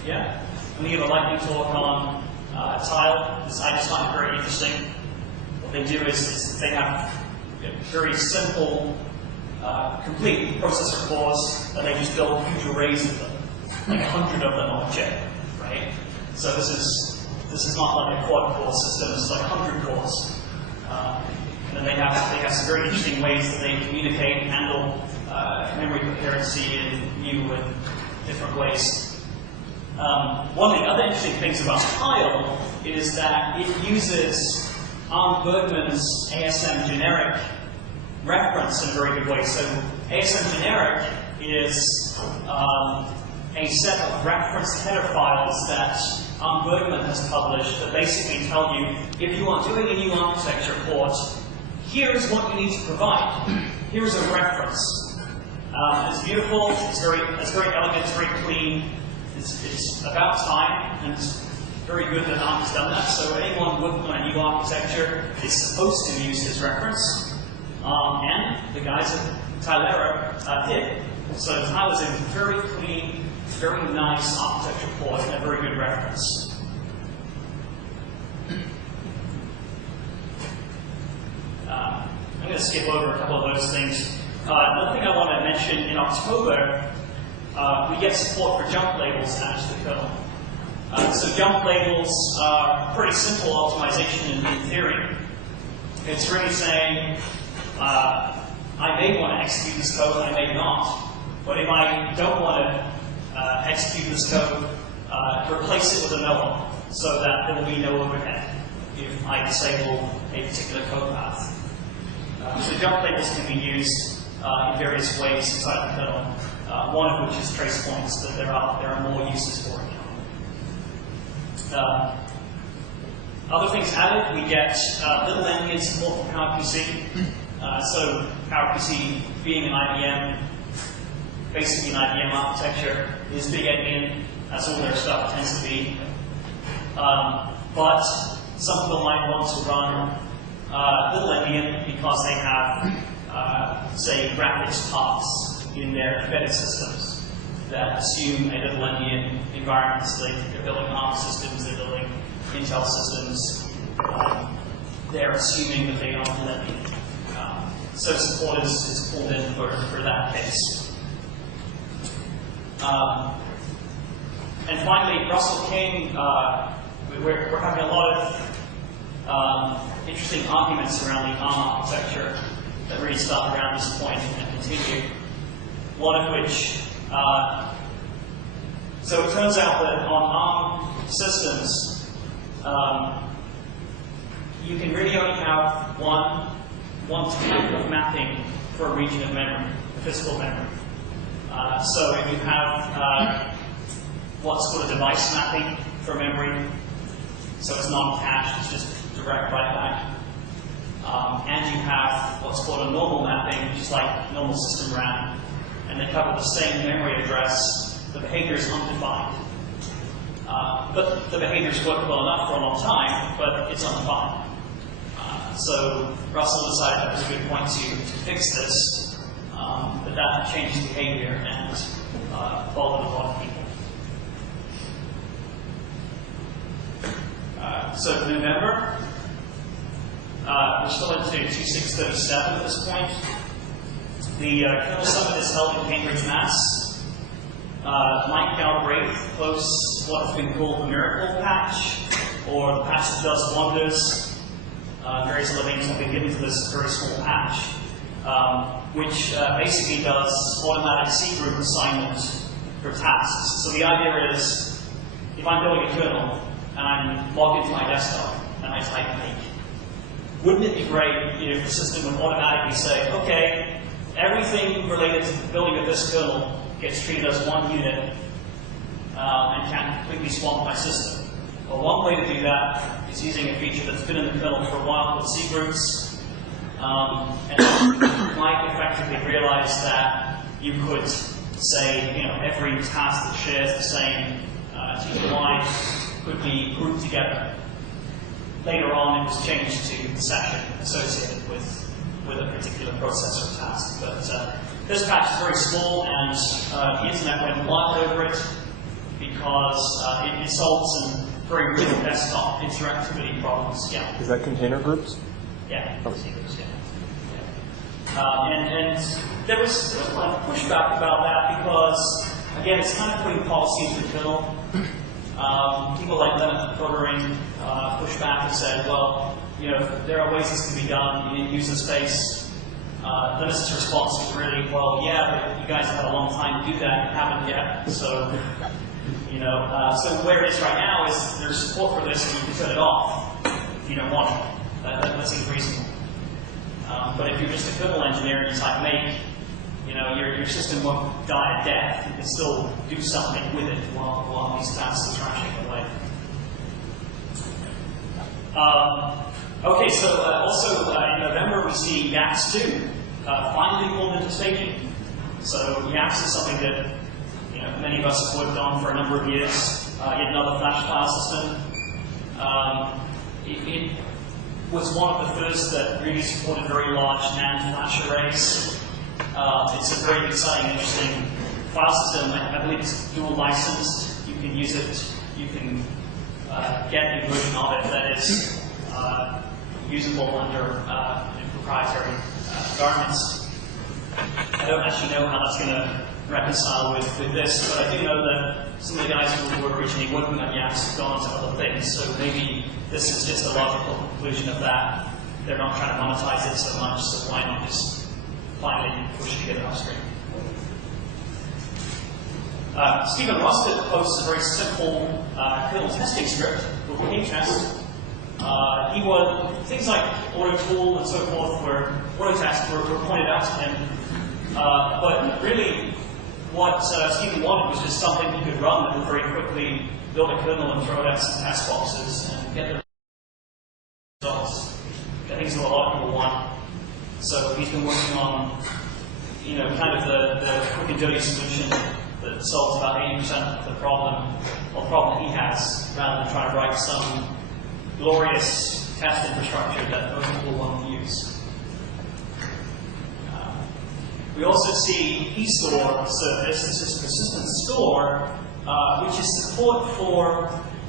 Yeah? I'm going to give a lightning talk on Tile. I just find it very interesting. What they do is they have very simple, complete processor cores, and they just build huge arrays of them, like 100 of them on a chip, right? So this is not like a quad-core system. It's like 100 cores, and then they have some very interesting ways that they communicate and handle memory coherency in new and different ways. One of the other interesting things about Tile is that it uses Arne Bergman's ASM generic reference in a very good way. So ASM generic is a set of reference header files that Arne Bergman has published that basically tell you, if you are doing a new architecture port, here's what you need to provide. Here's a reference. It's beautiful, it's very elegant, it's very clean. It's about time, and it's very good that Arne has done that. So anyone working on a new architecture is supposed to use his reference. And the guys at Tilera did. So Tile is a very clean, very nice architecture port and a very good reference. I'm going to skip over a couple of those things. Another thing I want to mention in October we get support for jump labels added to the kernel. So jump labels are pretty simple optimization in theory. It's really saying, I may want to execute this code, I may not. But if I don't want to execute this code, replace it with a null so that there will be no overhead if I disable a particular code path. So jump labels can be used in various ways inside the kernel, one of which is trace points, but there are more uses for it. Other things added, we get little endian support for PowerPC. So PowerPC being an IBM, basically an IBM architecture, is big endian. That's all their stuff tends to be. But some people might want to run little endian because they have, say, graphics parts in their embedded systems that assume a little endian environment. So they're building ARM systems, they're building Intel systems. They're assuming that they are little endian. So support is pulled in for that case. And finally, Russell King, we're having a lot of interesting arguments around the ARM architecture that really start around this point and continue. One of which, so it turns out that on ARM systems, you can really only have one type of mapping for a region of memory, physical memory. So if you have what's called a device mapping for memory, so it's non-cached, it's just direct write-back. And you have what's called a normal mapping, which is like normal system RAM, and they cover the same memory address. The behavior is undefined. But the behavior is worked well enough for a long time, but it's undefined. So Russell decided that was a good point to fix this, but that changes behavior and bothered a lot of people. So in November, we're still into 2637 at this point. The Kernel Summit is held in Cambridge, Mass. Mike Galbraith posts what has been called the Miracle Patch, or the patch that does wonders. Various other names have been given to this very small patch, which basically does automatic C group assignment for tasks. So the idea is, if I'm building a kernel and I'm logged into my desktop and I type make, wouldn't it be great if the system would automatically say, okay, everything related to the building of this kernel gets treated as one unit and can't completely swamp my system? Well, one way to do that is using a feature that's been in the kernel for a while called C groups. And you might effectively realize that you could say, every task that shares the same TTY could be grouped together. Later on, it was changed to the session associated with a particular process or task. But this patch is very small, and the internet went wild over it because it solves some very real desktop interactivity problems. Yeah. Is that container groups? Yeah. Oh. C groups, yeah. And there was a lot of pushback about that because, again, it's kind of putting policy into the kernel. People like Leonard Covering pushed back and said, well, there are ways this can be done in user space. Linus's response was really, well, yeah, but you guys have had a long time to do that, you haven't yet. So, so where it is right now is there's support for this, and you can turn it off if you don't want it. That seems reasonable. But if you're just a kernel engineer and you type make, your system won't die a death. You can still do something with it while these tasks are thrashing away. Okay, so also in November we see YAPS2 finally pulled into staging. So YAPS is something that many of us have worked on for a number of years. Yet another flash file system. It was one of the first that really supported very large NAND flash arrays. It's a very exciting, interesting file system. I believe it's dual licensed. You can use it. You can get a version of it that is usable under proprietary environments. I don't actually know how that's going to reconcile with this, but I do know that some of the guys who were originally working on Yaps have gone on to other things, so maybe this is just a logical conclusion of that. They're not trying to monetize it so much, so why not just finally push to get it upstream? Stephen Rosted posts a very simple kernel testing script called KTest. Things like AutoTool and so forth AutoTest were pointed out to him. But really, what Stephen wanted was just something he could run that would very quickly build a kernel and throw it at some test boxes and get the results. I think it's what a lot of people want. So he's been working on, kind of the quick and dirty solution that solves about 80% of the problem he has, rather than trying to write some glorious test infrastructure that most people want to use. We also see eStore service. This is persistent store, which is support for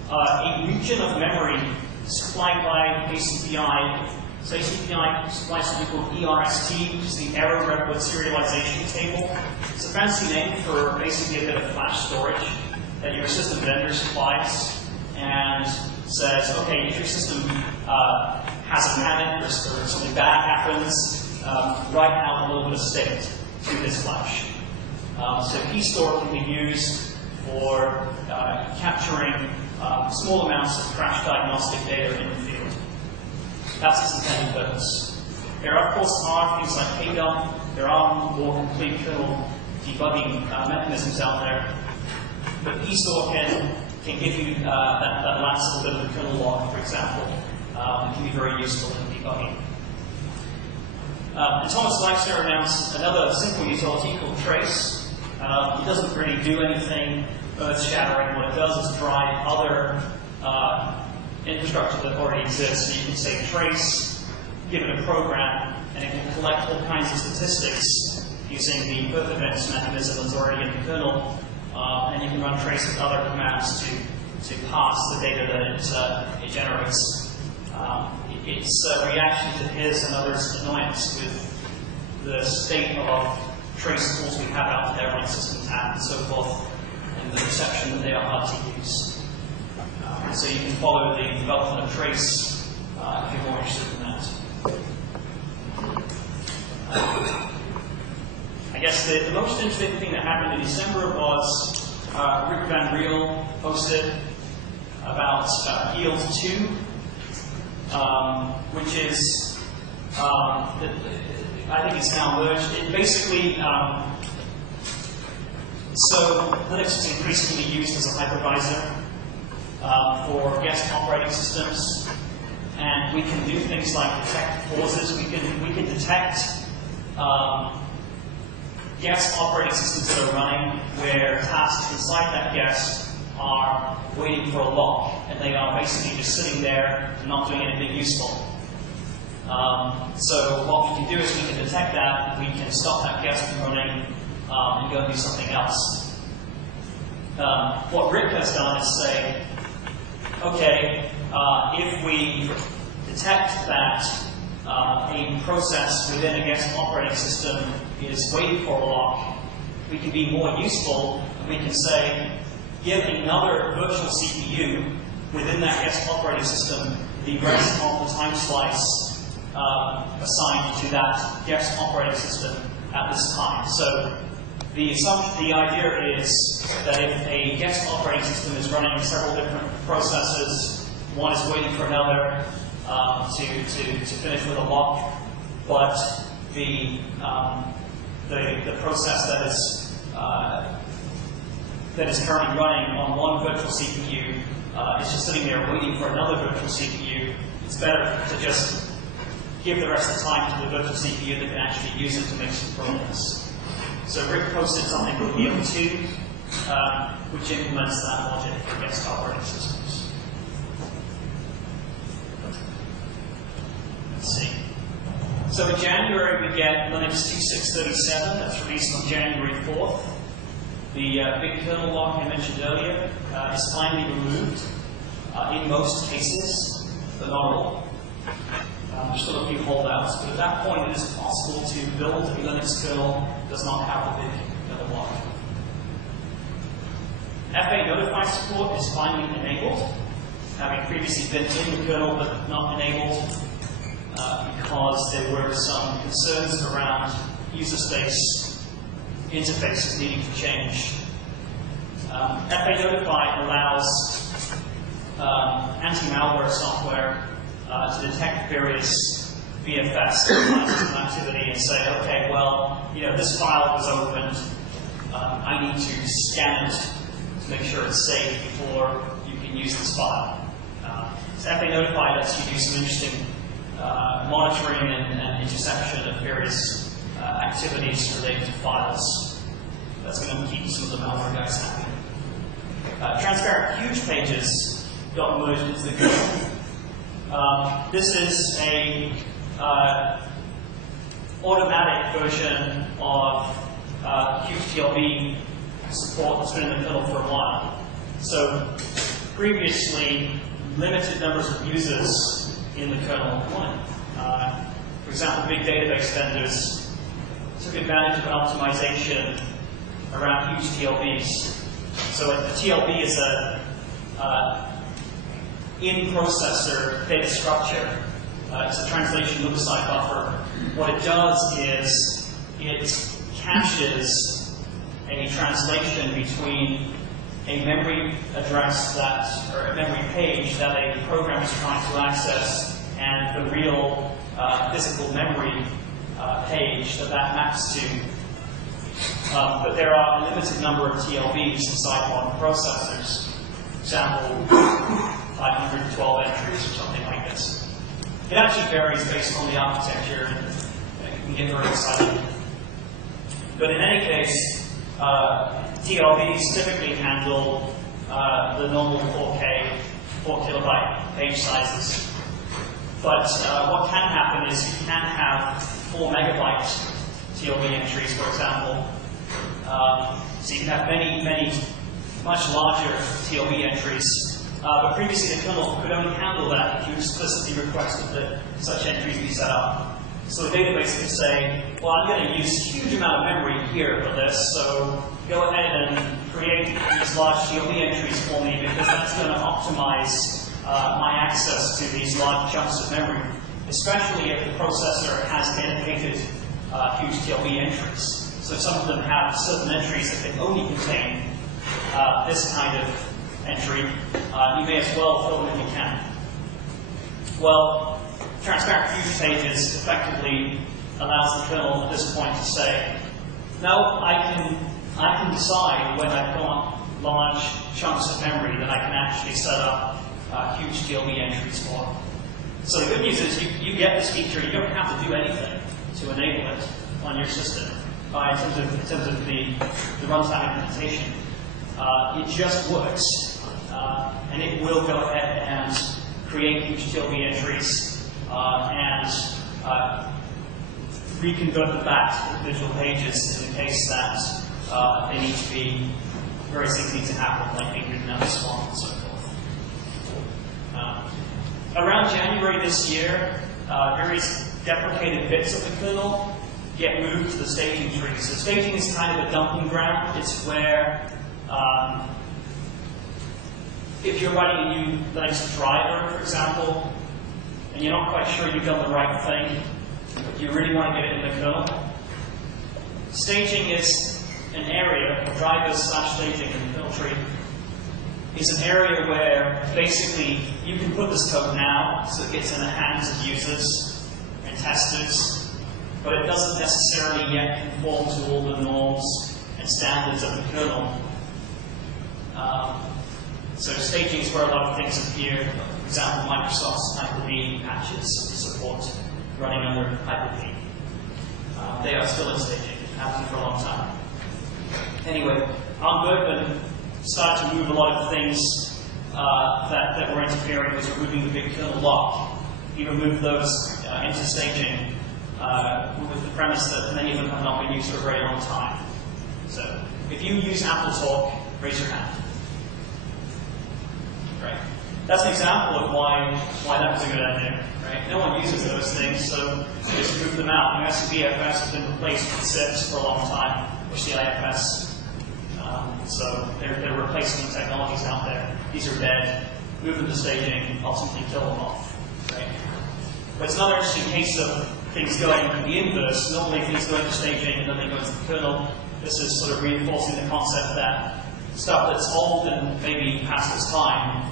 a region of memory supplied by ACPI. So ACPI supplies something called ERST, which is the Error Record Serialization Table. It's a fancy name for basically a bit of flash storage that your system vendor supplies and says, okay, if your system has a panic or something bad happens, write out a little bit of state to this flash. So eStore can be used for capturing small amounts of crash diagnostic data in the field. That's its intended purpose. There, of course, are things like KDump. There are more complete kernel debugging mechanisms out there. But eStore can give you that last little bit of the kernel log, for example. It can be very useful in debugging. And Thomas Leifster announced another simple utility called Trace. It doesn't really do anything earth-shattering. What it does is drive other infrastructure that already exists. So you can say Trace, give it a program, and it can collect all kinds of statistics using the earth events mechanism that's already in the kernel. And you can run Trace with other commands to parse the data that it generates. Its reaction to his and others' annoyance with the state of trace tools we have out there, like system tab and so forth, and the perception that they are hard to use. So you can follow the development of Trace if you're more interested in that. I guess the most interesting thing that happened in December was Rick Van Riel posted about Yield 2. Which is, I think it's now merged. It basically, so Linux is increasingly used as a hypervisor for guest operating systems, and we can do things like detect pauses. We can detect guest operating systems that are running where tasks inside that guest are waiting for a lock, and they are basically just sitting there and not doing anything useful. So what we can do is we can detect that, we can stop that guest from running, and go and do something else. What Rick has done is say, okay, if we detect that a process within a guest operating system is waiting for a lock, we can be more useful, and we can say, give another virtual CPU within that guest operating system the rest of the time slice assigned to that guest operating system at this time. So the idea is that if a guest operating system is running several different processes, one is waiting for another to finish with a lock, but the process that is currently running on one virtual CPU is just sitting there waiting for another virtual CPU. It's better to just give the rest of the time to the virtual CPU that can actually use it to make some progress. So Rick posted something called Yield 2, which implements that logic for guest operating systems. Let's see. So in January we get Linux 2637, that's released on January 4th. The big kernel lock I mentioned earlier is finally removed in most cases, but not all. There's still a few holdouts, but at that point it is possible to build a Linux kernel that does not have the big kernel lock. FA notify support is finally enabled, having previously been in the kernel but not enabled because there were some concerns around user space interfaces needing to change. FA notify allows anti-malware software to detect various VFS system activity and say, okay, well, this file was opened. I need to scan it to make sure it's safe before you can use this file. So FA notify lets you do some interesting monitoring and interception of various activities related to files. That's going to keep some of the malware guys happy. Transparent huge pages got merged into the kernel. This is a automatic version of HugeTLB support that's been in the kernel for a while. So previously, limited numbers of users in the kernel won. For example, big database vendors took advantage of optimization around huge TLBs. So the TLB is a in-processor data structure. It's a translation loop-aside buffer. What it does is it caches a translation between a memory address or a memory page that a program is trying to access and the real physical memory page that maps to. But there are a limited number of TLBs inside one processors. For example, 512 entries or something like this. It actually varies based on the architecture, and it can get very exciting. But in any case, TLBs typically handle the normal 4K, 4 kilobyte page sizes. But what can happen is you can have 4 megabyte TLB entries, for example. So you can have many, much larger TLB entries. But previously the kernel could only handle that if you explicitly requested that such entries be set up. So the database could say, well, I'm going to use a huge amount of memory here for this, so go ahead and create these large TLB entries for me because that's going to optimize my access to these large chunks of memory, especially if the processor has dedicated huge TLB entries. So some of them have certain entries that can only contain this kind of entry. You may as well fill them if you can. Well, transparent huge pages effectively allows the kernel at this point to say, no, I can decide when I've got large chunks of memory that I can actually set up huge TLB entries for. So the good news is you get this feature. You don't have to do anything to enable it on your system in terms of the runtime implementation. It just works. And it will go ahead and create huge TLB entries and reconvert them back to individual pages in the case that they need to be, various things need to happen, like being written out of Swan and so forth. Around January this year, various deprecated bits of the kernel get moved to the staging tree. So staging is kind of a dumping ground. It's where if you're writing a new Linux driver, for example, and you're not quite sure you've done the right thing, but you really want to get it in the kernel, staging is an area, drivers/staging in the kernel tree, is an area where basically you can put this code now so it gets in the hands of users and testers, but it doesn't necessarily yet conform to all the norms and standards of the kernel. So staging is where a lot of things appear. For example, Microsoft's Hyper-V patches support running under Hyper-V. They are still in staging. It happened for a long time. Anyway, Arm Bergman started to move a lot of things that were interfering with removing the big kernel lock. He removed those into staging with the premise that many of them have not been used for a very long time. So if you use AppleTalk, raise your hand. Right? That's an example of why that was a good idea. Right? No one uses those things, so just move them out. USBFS has been replaced with CIFS for a long time, or CIFS. So there are replacement technologies out there. These are dead. Move them to staging, ultimately kill them off. Right? But it's another interesting case of things going the inverse. Normally things go into staging and then they go into the kernel. This is sort of reinforcing the concept that stuff that's old and maybe past its time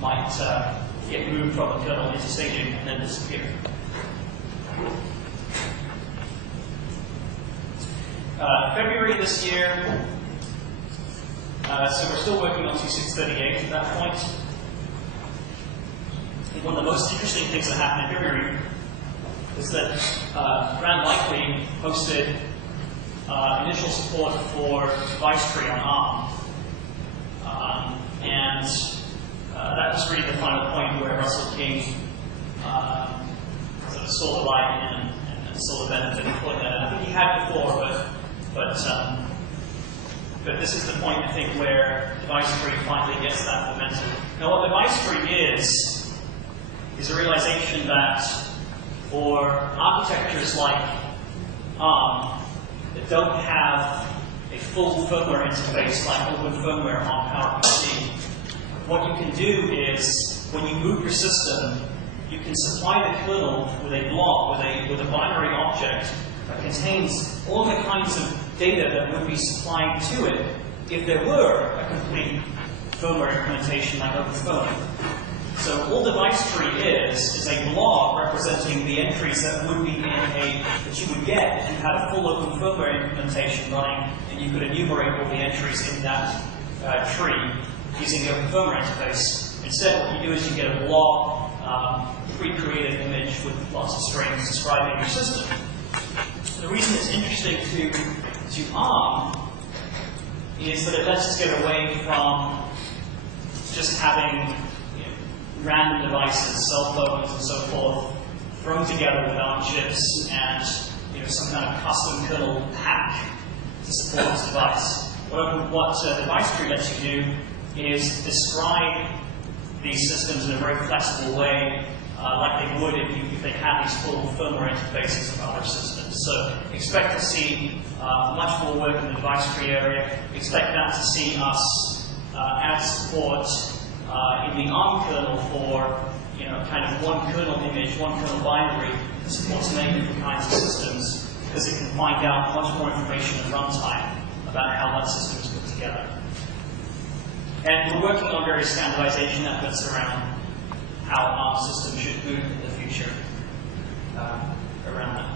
might get moved from the kernel into staging and then disappear. February this year, so we're still working on 2638 at that point. I think one of the most interesting things that happened in February is that Grand Likely posted initial support for device tree on ARM. And that was really the final point where Russell King sort of saw the light and saw the benefit of pulling that. I think he had before, but this is the point, I think, where device tree finally gets that momentum. Now, what device tree is a realization that for architectures like ARM that don't have a full firmware interface like open firmware on PowerPC, what you can do is, when you move your system, you can supply the kernel with a block, with a binary object that contains all the kinds of data that would be supplied to it if there were a complete firmware implementation like OpenFirmware. So all device tree is a blob representing the entries that would be that you would get if you had a full open firmware implementation running, and you could enumerate all the entries in that tree using the open firmware interface. Instead, what you do is you get a blob, pre-created image with lots of strings describing your system. The reason it's interesting to ARM is that it lets us get away from just having random devices, cell phones and so forth, thrown together with ARM chips and some kind of custom kernel pack to support this device. What device tree lets you do is describe these systems in a very flexible way, like they would if they had these full firmware interfaces of other systems. So expect to see much more work in the device tree area. Expect that to see us add support in the ARM kernel for kind of one kernel image, one kernel binary that supports many different kinds of systems, because it can find out much more information at runtime about how that system is put together. And we're working on various standardization efforts around how ARM systems should move in the future around that.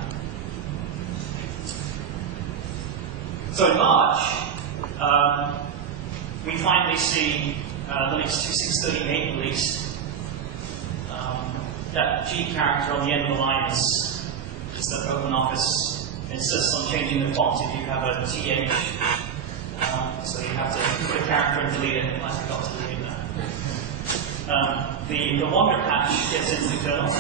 So in March, we finally see Linux 2638 released. That G character on the end of the line is that OpenOffice insists on changing the font if you have a TH. So you have to put a character and delete it. I forgot to delete that. The Wander patch gets into the kernel.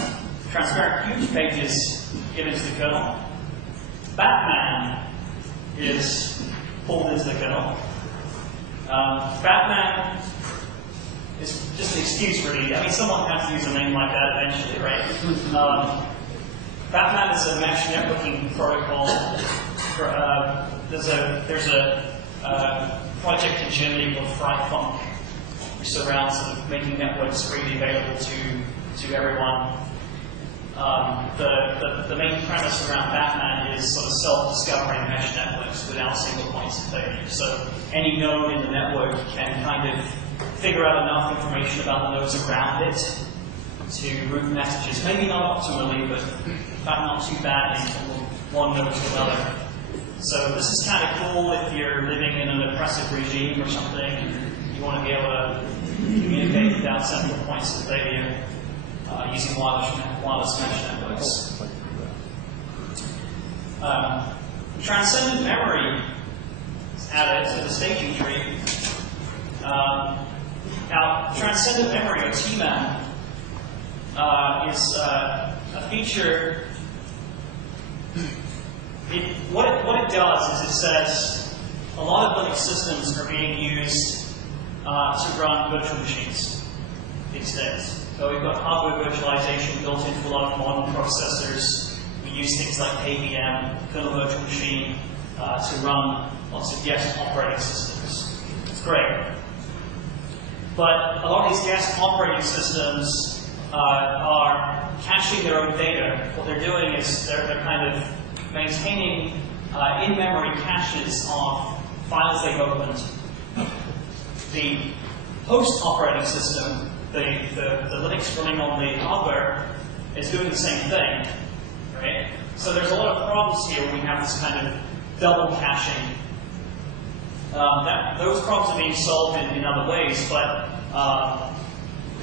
Transparent huge pages get into the kernel. Batman is pulled into the kernel. Batman is just an excuse, really. I mean, someone has to use a name like that eventually, right? Batman is a mesh networking protocol. There's a project in Germany called FreiFunk, which is around sort of making networks freely available to everyone. The main premise around Batman is sort of self-discovering mesh networks without single points of failure. So any node in the network can kind of figure out enough information about the nodes around it to route messages. Maybe not optimally, but in fact not too badly from one node to another. So this is kind of cool if you're living in an oppressive regime or something, and you want to be able to communicate without central points of failure using wireless mesh networks. Transcendent memory is added to the staging tree. Now, transcendent memory, or TMAM, is a feature. What it does is it says a lot of Linux systems are being used to run virtual machines these days. So we've got hardware virtualization built into a lot of modern processors. We use things like KVM, kernel virtual machine, to run lots of guest operating systems. It's great. But a lot of these guest operating systems are caching their own data. What they're doing is they're kind of maintaining in-memory caches of files they've opened. The host operating system, the Linux running on the hardware, is doing the same thing, right? So there's a lot of problems here when we have this kind of double caching. Those problems are being solved in other ways, but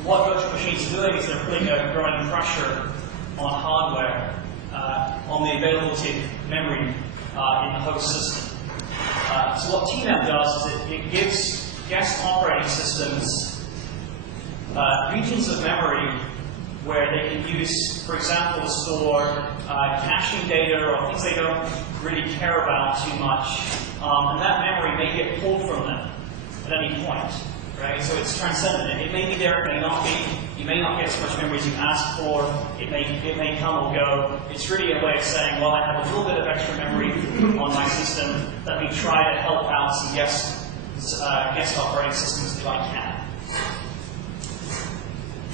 what virtual machines are doing is they're putting a growing pressure on hardware, on the availability of memory in the host system. So what TMAP does is it gives guest operating systems regions of memory where they can use, for example, to store caching data or things they don't really care about too much. And that memory may get pulled from them at any point, right? So it's transcendent. It may be there, it may not be. You may not get as much memory as you ask for. It may come or go. It's really a way of saying, well, I have a little bit of extra memory on my system. Let me try to help out some guest operating systems if I can.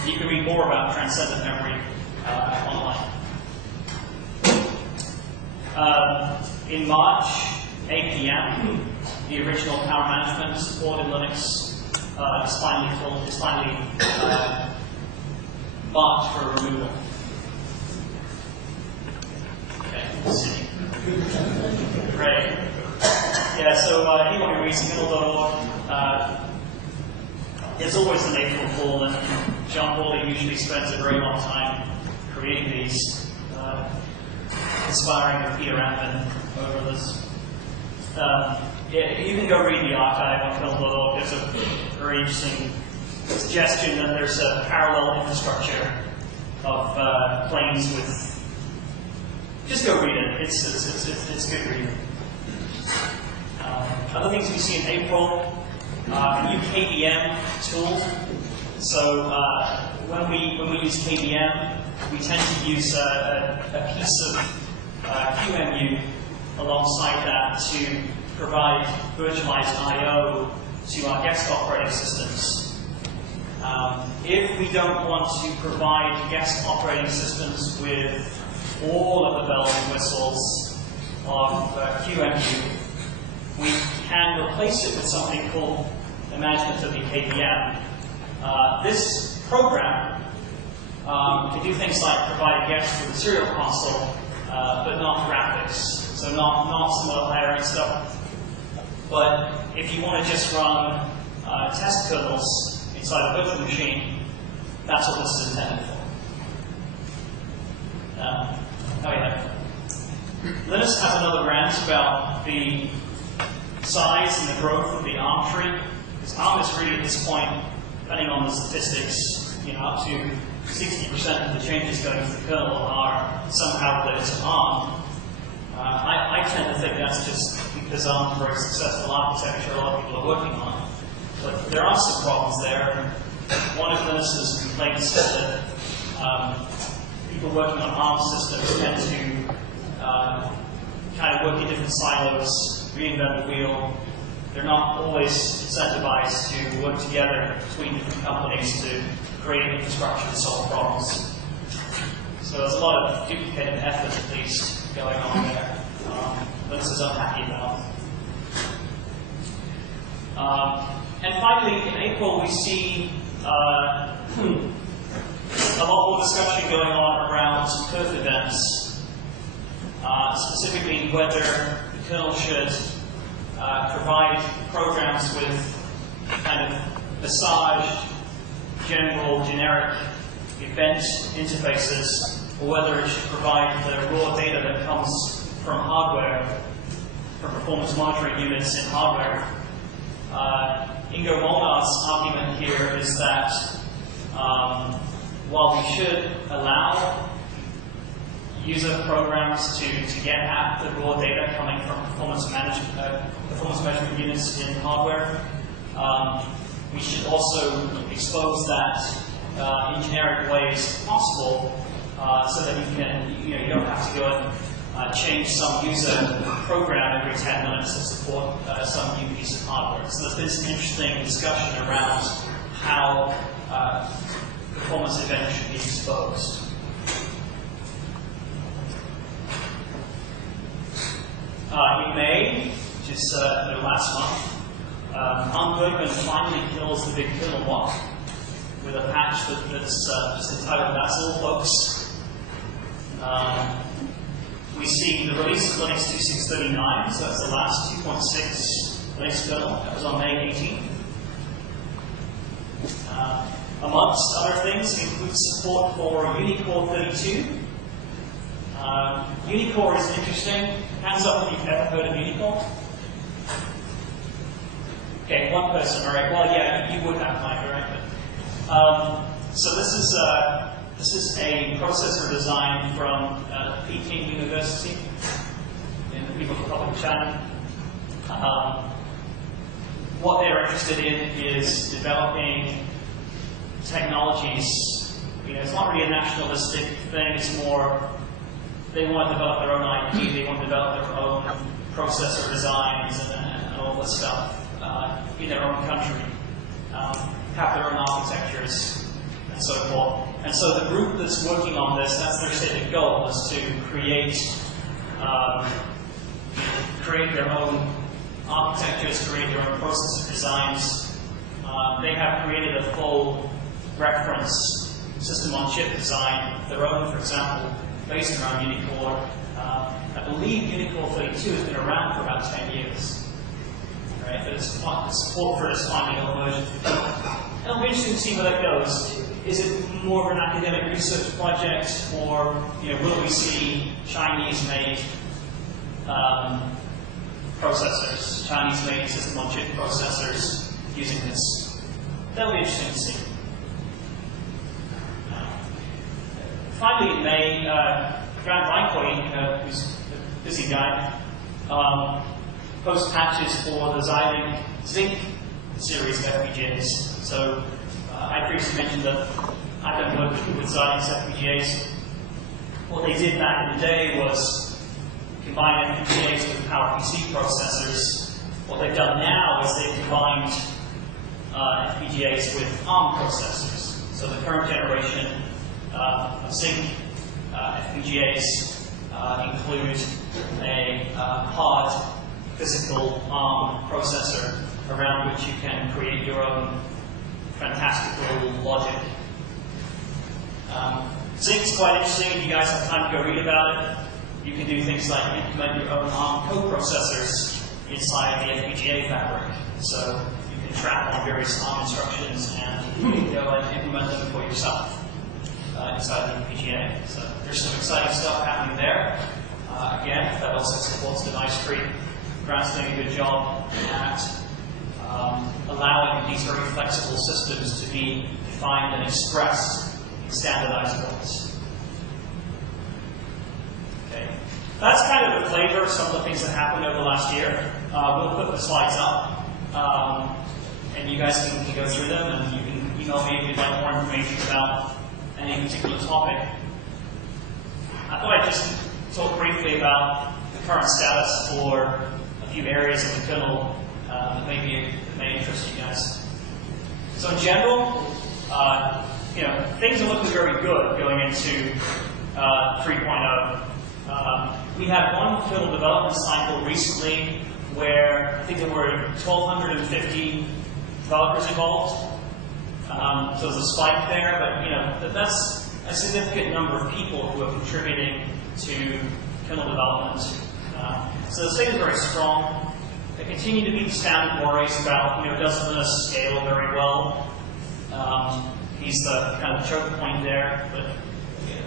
You can read more about transcendent memory online. In March, APM, the original power management support in Linux, is finally marked for removal. Okay, let's see. Great. Yeah, so anyone who reads Kernel.org, there's always an April Fool, and John Hawley usually spends a very long time creating these, inspiring with Peter Rampin over this. You can go read the archive on Kernel.org. There's a very interesting suggestion that there's a parallel infrastructure of planes with. Just go read it. It's good reading. Other things we see in April. A new KVM tool. So when we use KVM, we tend to use a piece of QEMU alongside that to provide virtualized I/O to our guest operating systems. If we don't want to provide guest operating systems with all of the bells and whistles of QEMU, we can replace it with something called imaginatively KVM. This program can do things like provide a guest with a serial console, but not graphics. So not some of the higher end stuff. But if you want to just run test kernels inside a virtual machine, that's what this is intended for. Oh yeah. Linus has another rant about the size and the growth of the ARM tree. Because ARM is really at this point, depending on the statistics, up to 60% of the changes going to the kernel are somehow related to ARM. I tend to think that's just because ARM is a very successful architecture a lot of people are working on. But there are some problems there. One of Linus's complaints is that people working on ARM systems tend to kind of work in different silos, reinvent the wheel. They're not always incentivized to work together between different companies to create infrastructure to solve problems. So there's a lot of duplicated effort, at least, going on there. Linus is unhappy about. And finally, in April, we see a lot more discussion going on around perf events, specifically whether the kernel should provide programs with kind of massaged, general, generic event interfaces, or whether it should provide the raw data that comes from hardware, from performance monitoring units in hardware. Ingo Molnar's argument here is that while we should allow user programs to get at the raw data coming from performance measurement units in hardware, we should also expose that in generic ways possible, so that you don't have to go and change some user program every 10 minutes to support some new piece of hardware. So there's been some interesting discussion around how performance events should be exposed. In May, which is last month, Hans Bergman finally kills the big kernel block with a patch that's just entitled "That's All, Folks." We see the release of Linux 2639, so that's the last 2.6 Linux kernel. That was on May 18th. Amongst other things, it includes support for Unicore 32. Unicore is interesting. Hands up if you've ever heard of Unicore. Okay, one person. All right. Well, yeah, you would have Mike, right? But, so this is a processor design from Peking University in the People's Republic of China. What they're interested in is developing technologies. It's not really a nationalistic thing. It's more they want to develop their own IP. They want to develop their own processor designs and all this stuff in their own country. Have their own architectures and so forth. And so the group that's working on this, that's their stated goal, is to create their own architectures, create their own processor designs. They have created a full reference system-on-chip design of their own, for example, based around Unicore. I believe Unicore 32 has been around for about 10 years. Right? But it's support for its final version. And it'll be interesting to see where that goes. Is it more of an academic research project, or will we see Chinese-made processors, Chinese-made system-on-chip processors using this? That'll be interesting to see. Finally, in May, Grant Reinkoy, who's a busy guy, post patches for the Xilinx Zinc series of FPGAs. So I previously mentioned that I've done work with Xilinx FPGAs. What they did back in the day was combine FPGAs with PowerPC processors. What they've done now is they've combined FPGAs with ARM processors. So the current generation of Zinc FPGAs include a hard physical ARM processor around which you can create your own fantastical logic. Zinc's quite interesting. If you guys have time to go read about it, you can do things like implement your own ARM coprocessors inside the FPGA fabric. So you can trap on various ARM instructions and go and implement them for yourself inside the FPGA. So there's some exciting stuff happening there. Again, that also supports device tree. Grant's doing a good job at allowing these very flexible systems to be defined and expressed in standardized ways. Okay. That's kind of the flavor of some of the things that happened over the last year. We'll put the slides up, and you guys can go through them, and you can email me if you'd like more information about any particular topic. I thought I'd just talk briefly about the current status for a few areas of the kernel that may interest you guys. So in general, things are looking very good going into 3.0. We had one kernel development cycle recently where I think there were 1,250 developers involved. So there's a spike there, but that's a significant number of people who are contributing to kernel development. So the state is very strong. There continue to be the standard worries about, does Linus scale very well? He's the kind of choke point there, but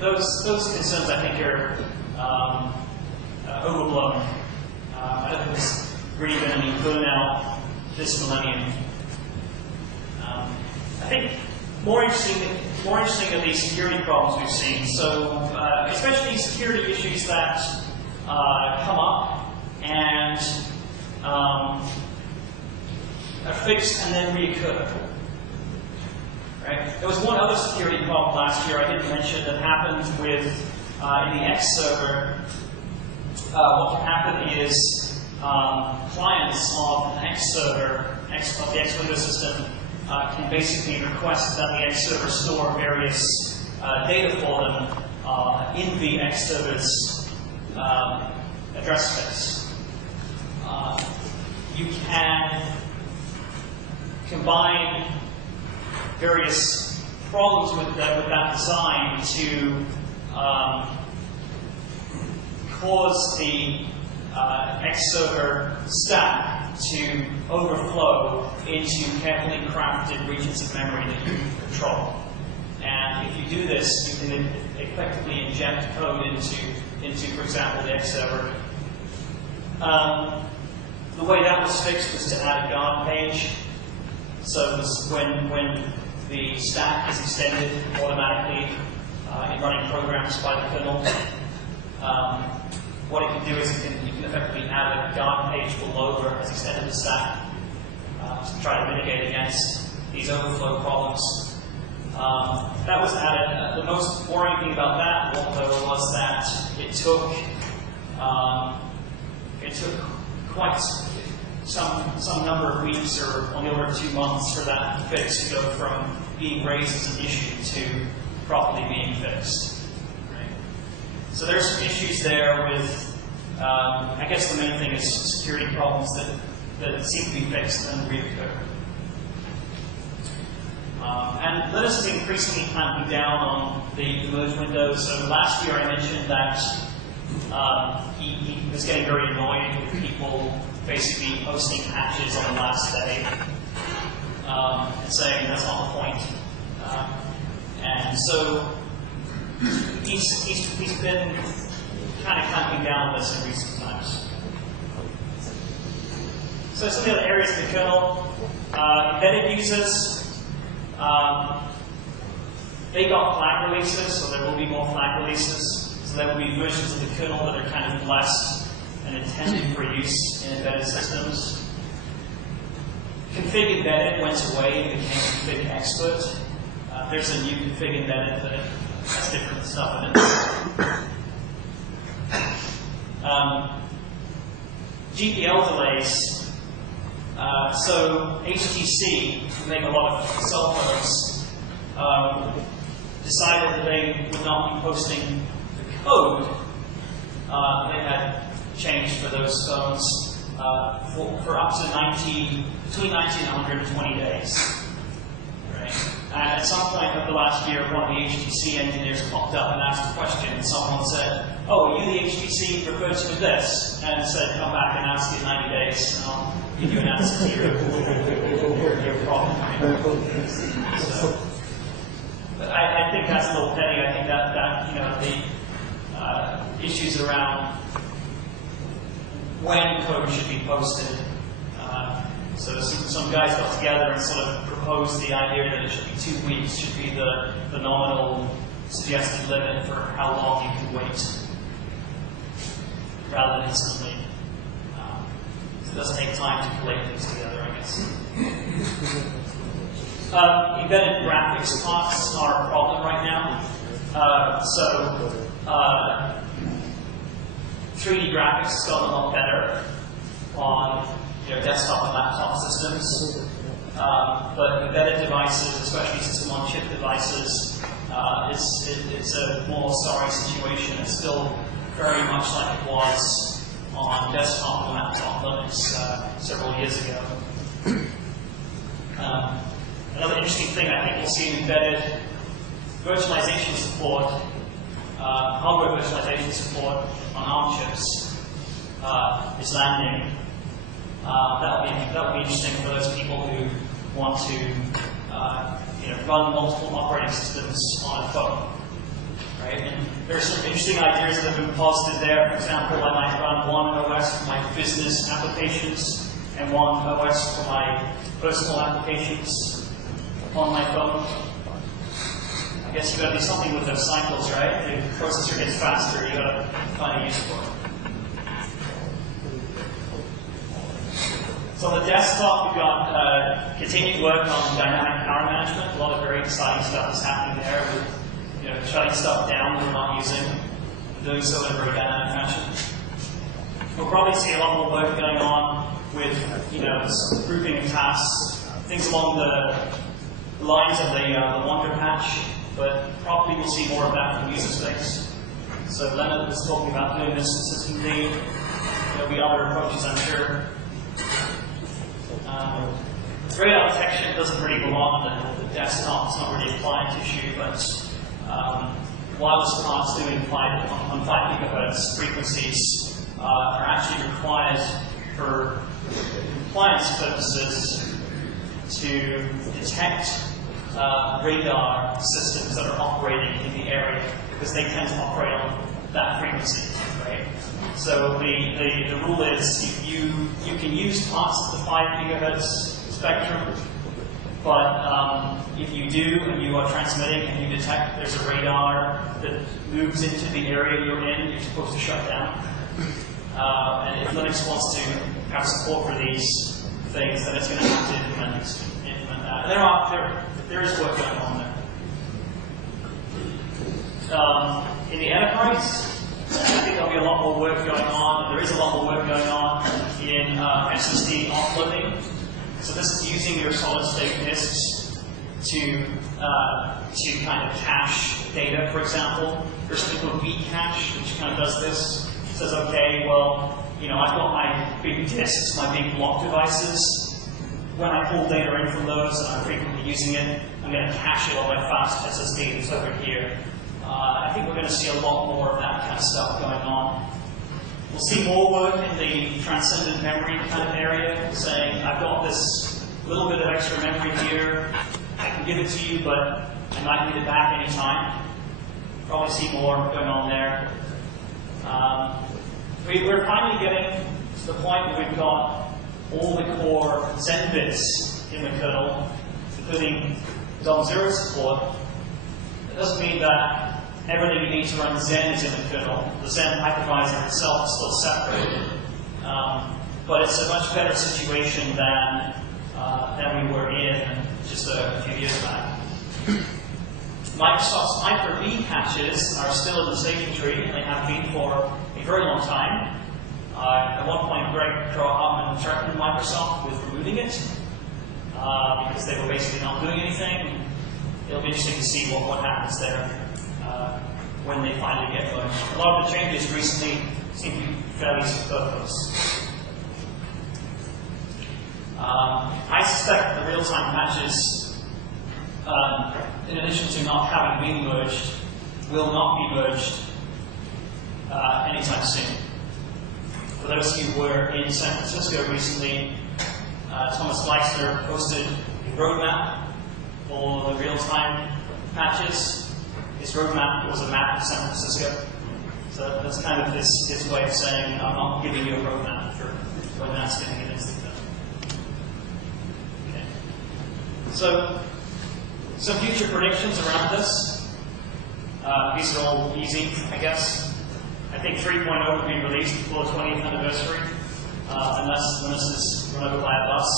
those concerns I think are overblown. I don't think there's really been any Kernel this millennium. I think more interesting are these security problems we've seen. So especially security issues that come up and are fixed and then reoccur. Right? There was one other security problem last year I didn't mention that happened with in the X server. what can happen is clients of an X server, of the X Windows system, can basically request that the X server store various data for them in the X server's address space. You can combine various problems with that design to cause the X server stack to overflow into carefully crafted regions of memory that you can control. And if you do this, you can effectively inject code into, for example, the X server. The way that was fixed was to add a guard page. So when the stack is extended automatically in running programs by the kernel, what it can do is you can effectively add a guard page below where it has extended the stack to try to mitigate against these overflow problems. That was added. The most boring thing about that, though, was that it took quite some number of weeks, or on the order of 2 months, for that fix to go from being raised as an issue to properly being fixed. Right? So there's some issues there with, I guess the main thing is security problems that seem to be fixed and reoccur. And Linus is increasingly clamping down on the merge windows. So last year I mentioned that he was getting very annoyed with people basically posting patches on the last day and saying that's not the point. And so he's been kind of clamping down on this in recent times. So some of the other areas of the kernel, embedded users, they got flag releases, so there will be more flag releases. So there will be versions of the kernel that are kind of blessed and intended for use in embedded systems. Config embedded went away and became config expert. There's a new config embedded that has different stuff in it. GPL delays. So HTC, who make a lot of cell phones, decided that they would not be posting the code they had changed for those phones for up to between 90 and 120 days. Right? And at some point over the last year, one of the HTC engineers popped up and asked a question, and someone said, "Oh, are you the HTC referred to with this?" And said, "Come back and ask it in 90 days, and I'll give you an answer to your problem." So, but I think that's a little petty. I think that the issues around when code should be posted. So some guys got together and sort of proposed the idea that it should be 2 weeks, should be the nominal suggested limit for how long you can wait, rather than instantly. So it does take time to collate things together, I guess. Embedded graphics costs are a problem right now. 3D graphics has gotten a lot better on desktop and laptop systems, but embedded devices, especially system-on-chip devices, it's a more sorry situation. It's still very much like it was on desktop and laptop Linux several years ago. Another interesting thing I think we'll see in embedded virtualization support, hardware virtualization support on ARM chips is landing. That would be interesting for those people who want to run multiple operating systems on a phone. Right? And there are some interesting ideas that have been posited there. For example, I might run one OS for my business applications and one OS for my personal applications on my phone. I guess you've got to do something with those cycles, right? If the processor gets faster, you've got to find a use for it. So on the desktop, we've got continued work on dynamic power management. A lot of very exciting stuff is happening there with shutting stuff down that we're not using, and doing so in a very dynamic fashion. We'll probably see a lot more work going on with, grouping of tasks, things along the lines of the Wander patch, but probably we'll see more of that from user space. So Leonard was talking about doing this consistently. There'll be other approaches, I'm sure. Radar detection doesn't really belong on the desktop. It's not really a client issue, but wireless cards doing on 5 gigahertz frequencies are actually required for compliance purposes to detect radar systems that are operating in the area, because they tend to operate on that frequency, right? So the rule is you can use parts of the 5 gigahertz spectrum, but if you do and you are transmitting and you detect there's a radar that moves into the area you're in, you're supposed to shut down. And if Linux wants to have support for these things, then it's going to have to implement that. And there is work going on there. In the enterprise, I think there'll be a lot more work going on. There is a lot more work going on in SSD offloading. So this is using your solid-state disks to kind of cache data, for example. There's something called vCache, which kind of does this. It says, okay, well, I've got my big disks, my big block devices. When I pull data in from those and I'm frequently using it, I'm going to cache it on my fast SSD that's over here. I think we're going to see a lot more of that kind of stuff going on. We'll see more work in the transcendent memory kind of area, saying, I've got this little bit of extra memory here, I can give it to you, but I might need it back anytime. Probably see more going on there. We're finally getting to the point where we've got all the core Zen bits in the kernel, including DOM0 support. It doesn't mean that everything you need to run Zen is in the kernel. The Zen hypervisor itself is still separate. But it's a much better situation than we were in just a few years back. Microsoft's Hyper-V patches are still in the staging tree, and they have been for a very long time. At one point, Greg Hartman threatened Microsoft with removing it because they were basically not doing anything. It'll be interesting to see what happens there when they finally get going. A lot of the changes recently seem to be fairly superfluous. I suspect the real-time patches, in addition to not having been merged, will not be merged anytime soon. For those of you who were in San Francisco recently, Thomas Gleisner posted a roadmap for the real-time patches. His roadmap was a map of San Francisco. So that's kind of his way of saying, I'm not giving you a roadmap for when that's going to get instantly done. Okay. So, some future predictions around this. These are all easy, I guess. I think 3.0 will be released before the 20th anniversary, unless this is run over by a bus.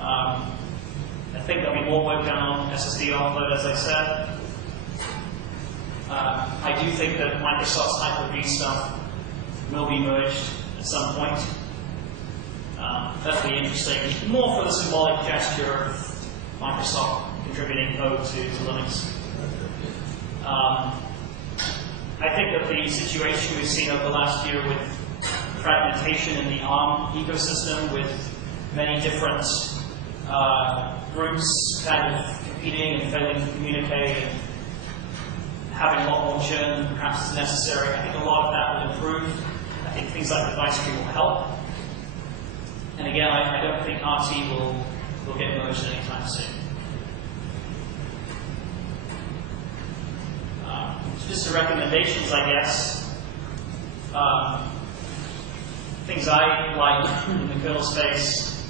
I think there'll be more work done on SSD offload, as I said. I do think that Microsoft's Hyper-V stuff will be merged at some point. That'll be interesting. More for the symbolic gesture of Microsoft contributing code to Linux. I think that the situation we've seen over the last year with fragmentation in the ARM ecosystem, with many different groups kind of competing and failing to communicate, and having a lot more churn than perhaps is necessary, I think a lot of that will improve. I think things like device tree will help. And again, I don't think RT will get merged anytime soon. Just some recommendations, I guess. Things I like in the kernel space.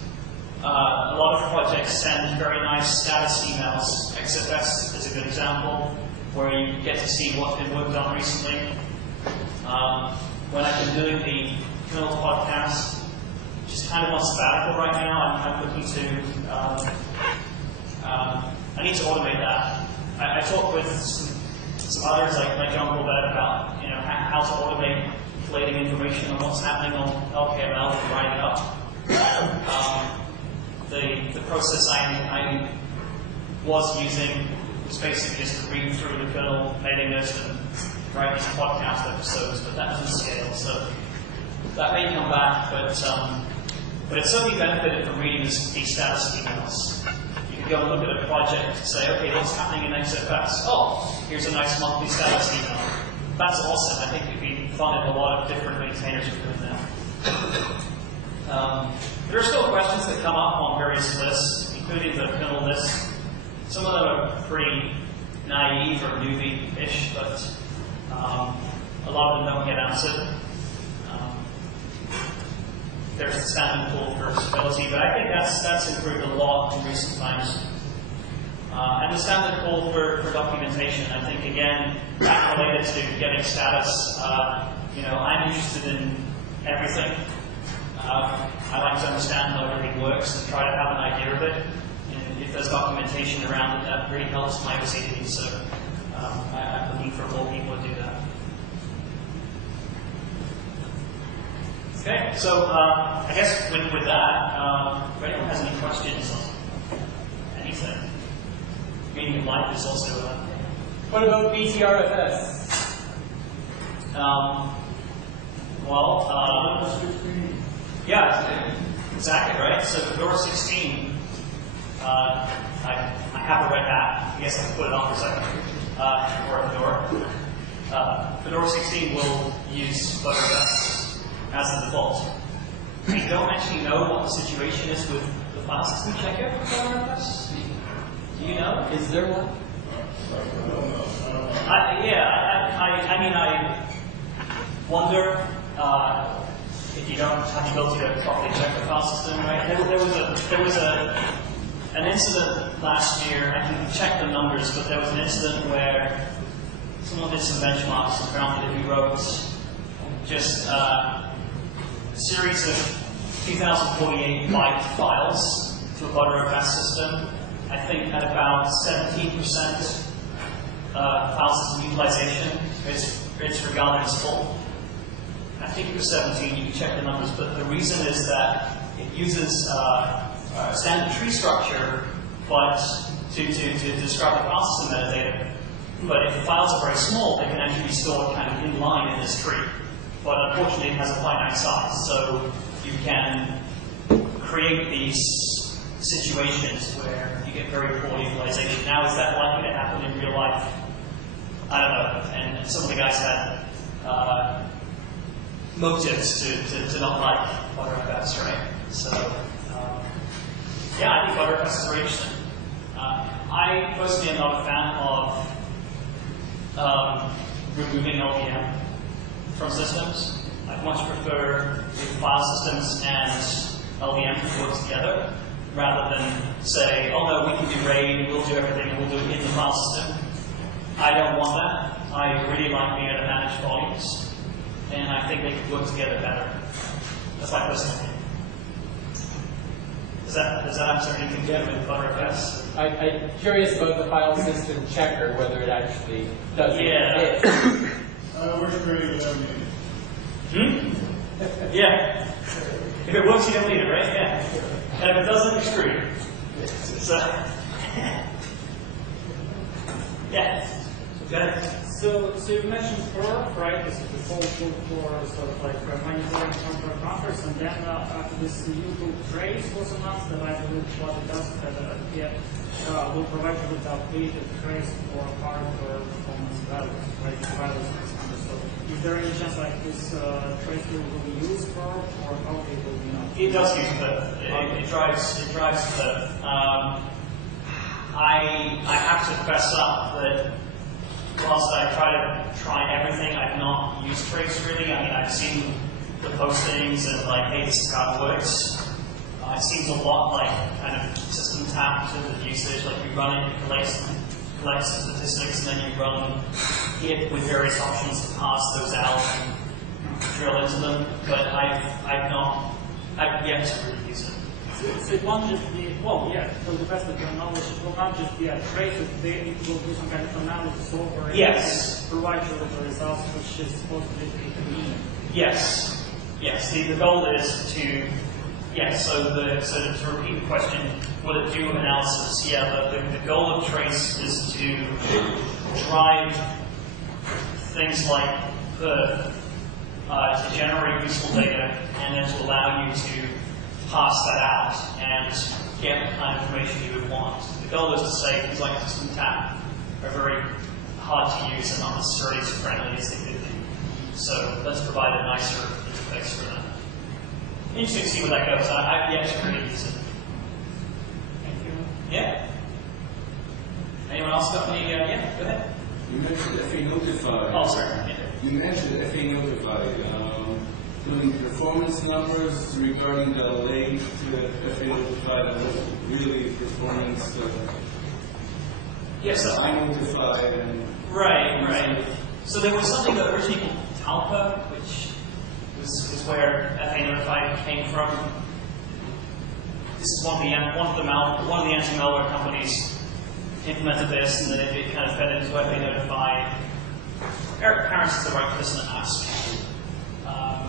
A lot of projects send very nice status emails. XFS is a good example, where you get to see what's been worked on recently. When I've been doing the kernel podcast, which is kind of on sabbatical right now, I'm looking to, I need to automate that. I talked with some others, like John Corbett, about how to automate collating information on what's happening on LKML and writing it up. The process I was using was basically just to read through the kernel mailing list and write these podcast episodes, but that doesn't scale, so that may come back, but it certainly benefited from reading these status emails. You can go and look at a project and say, okay, what's happening in XFS? Oh, here's a nice monthly status email. That's awesome. I think you'd be finding a lot of different maintainers are doing that. There are still questions that come up on various lists, including the kernel list. Some of them are pretty naive or newbie-ish, but a lot of them don't get answered. There's the standard pool for stability, but I think that's improved a lot in recent times. And the standard pool for documentation, I think, again, that related to getting status. I'm interested in everything. I like to understand how everything works and try to have an idea of it. And if there's documentation around it, that really helps my OCD. So I'm looking for more people to do that. Okay, so I guess with that, if anyone has any questions on anything, meaning of life is also. What about BTRFS? Yeah, exactly right. So Fedora 16, I have a red hat. I guess I can put it on for a second, or a Fedora. Fedora 16 will use Butterfest as the default. We don't actually know what the situation is with the file system checker for Butterfest. Do you know? Is there one? I wonder if you don't have the ability to properly check the file system, right? There was an incident last year. I can check the numbers, but there was an incident where someone did some benchmarks and found that if you wrote just a series of 2048 byte files to a Butterfest system, I think at about 17% file system utilization, it's regarded as full. I think it was 17, you can check the numbers, but the reason is that it uses standard tree structure, but to describe the file system metadata. But if the files are very small, they can actually be stored kind of in line in this tree. But unfortunately, it has a finite size, so you can create these situations where you get very poor utilization. Now, is that likely to happen in real life? I don't know. And some of the guys had motives to not like Butterfest, right? So, yeah, I think Butterfest is very interesting. I personally am not a fan of removing LVM from systems. I much prefer file systems and LVM to work together, rather than say, oh no, we can do RAID, and we'll do everything, and we'll do it in the file system. I don't want that. I really like being able to manage volumes, and I think they could work together better. That's my personal opinion. Does that answer anything to do with Butterfest? I'm curious about the file system checker, whether it actually does it. We're creating without needing. Yeah. If it works, you don't need it, right? Yeah. And if it doesn't, you're screwed. So, yeah. Okay. So you mentioned Perl, right? This is the whole tool for sort of like monitoring contract buffers, and then this new tool trace was announced that I believe what it does is that will provide you with updated trace for hardware performance values, right? Values so is there any chance like this trace tool will be used for, or how it will be used? It does use both. It drives both. I have to fess up that whilst I try everything, I've not used trace really. I mean, I've seen the postings and like, hey, this is how it works. It seems a lot like kind of system tap to the usage. Like you run it, it collects the statistics, and then you run it with various options to pass those out and drill into them. But I've yet to really use it. So it won't just be, well, yeah, to the best of your knowledge, it will not just be a trace, it will do some kind of analysis over it. Yes. And provide you with the results, which is supposed to be convenient. Yes. Yes. The goal is to, yes, so to repeat the question, will it do analysis? Yeah, the goal of trace is to drive things like to generate useful data and then to allow you to pass that out and get the kind of information you would want. The goal is to say things like system tap are very hard to use and not necessarily as friendly as they could be. So let's provide a nicer interface for them. Interesting to see where that goes. I've yet to really use it. Thank you. Yeah? Anyone else got any? Yeah, go ahead. You mentioned FA Notify. Oh, sorry. Yeah. You mentioned FA Notify. Doing performance numbers regarding the late FA Notify that was really performance. Yes. Yeah, so I Notify and. Right. So there was something that originally called Talpa, which is where FA Notify came from. This is one of the anti-malware companies implemented this, and then it kind of fed into FA Notify. Eric Parents is the right person to ask,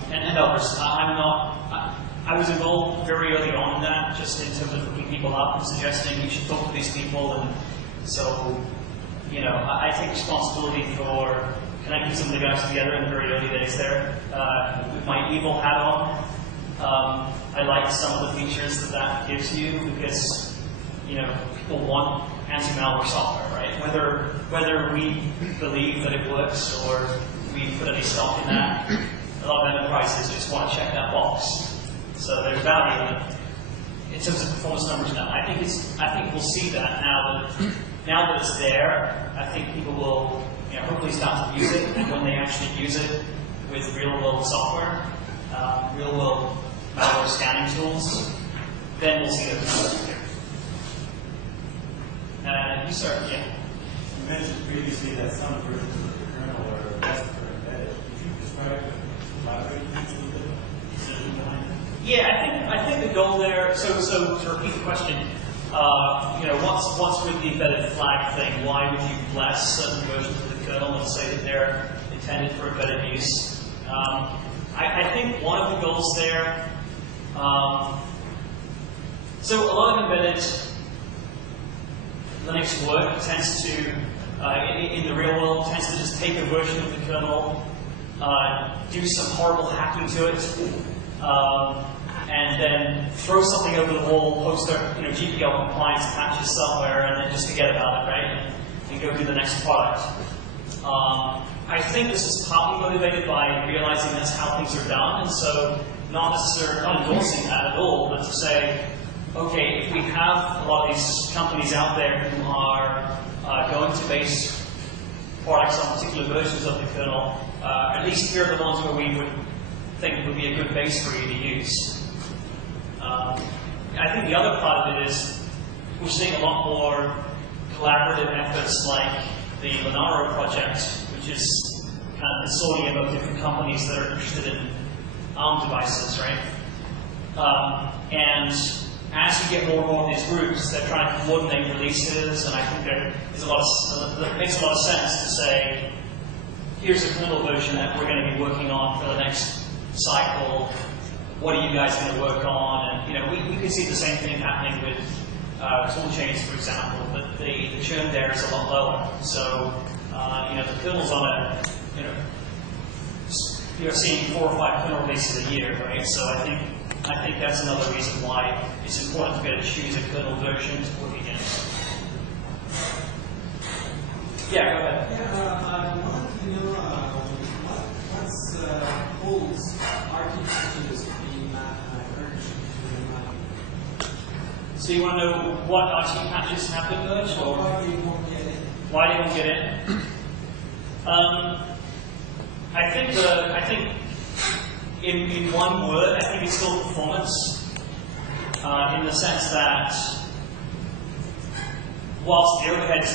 and others. I was involved very early on in that, just in terms of looking people up and suggesting you should talk to these people, and so, you know, I take responsibility for connecting some of the guys together in the very early days there. With my evil hat on, I like some of the features that gives you because, you know, people want anti-malware software, right? Whether we believe that it works or we put any stock in that, a lot of enterprises just want to check that box. So there's value in it. In terms of performance numbers now, I think we'll see that now that it's there. I think people will, you know, hopefully start to use it, and when they actually use it with real-world software, real-world malware scanning tools, then we'll see those numbers appear. You start, yeah. You mentioned previously that some versions of the kernel are best for embedded. Could you describe the collaborating features of the decision behind it? Yeah, I think the goal there. So to repeat the question, you know, what's with the embedded flag thing? Why would you bless certain versions of the kernel and say that they're intended for embedded use? I think one of the goals there. So a lot of embedded Linux work tends to, in the real world, tends to just take a version of the kernel, do some horrible hacking to it, and then throw something over the wall, post their GPL compliance patches somewhere, and then just forget about it, right? And go do the next product. I think this is partly motivated by realizing that's how things are done, and so not necessarily not endorsing that at all, but to say, okay, if we have a lot of these companies out there who are going to base products on particular versions of the kernel, at least here are the ones where we would think would be a good base for you to use. I think the other part of it is we're seeing a lot more collaborative efforts like the Linaro project, which is kind of a consortium of different companies that are interested in ARM devices, right? And as you get more and more of these groups, they're trying to coordinate releases, and I think there's a lot of, it makes a lot of sense to say, here's a kernel version that we're going to be working on for the next cycle. What are you guys going to work on? And we can see the same thing happening with tool chains, for example, but the churn there is a lot lower. So the kernel's on a you're seeing 4 or 5 kernel releases a year, right? So I think that's another reason why it's important to be able to choose a kernel version to work against. Yeah, go ahead. Yeah, I wanted to know what's holds architectures being merged into So you want to know what RT patches have been merged, or why they won't get in? Why they won't get in? I think in one word, I think it's still performance, in the sense that whilst the overhead is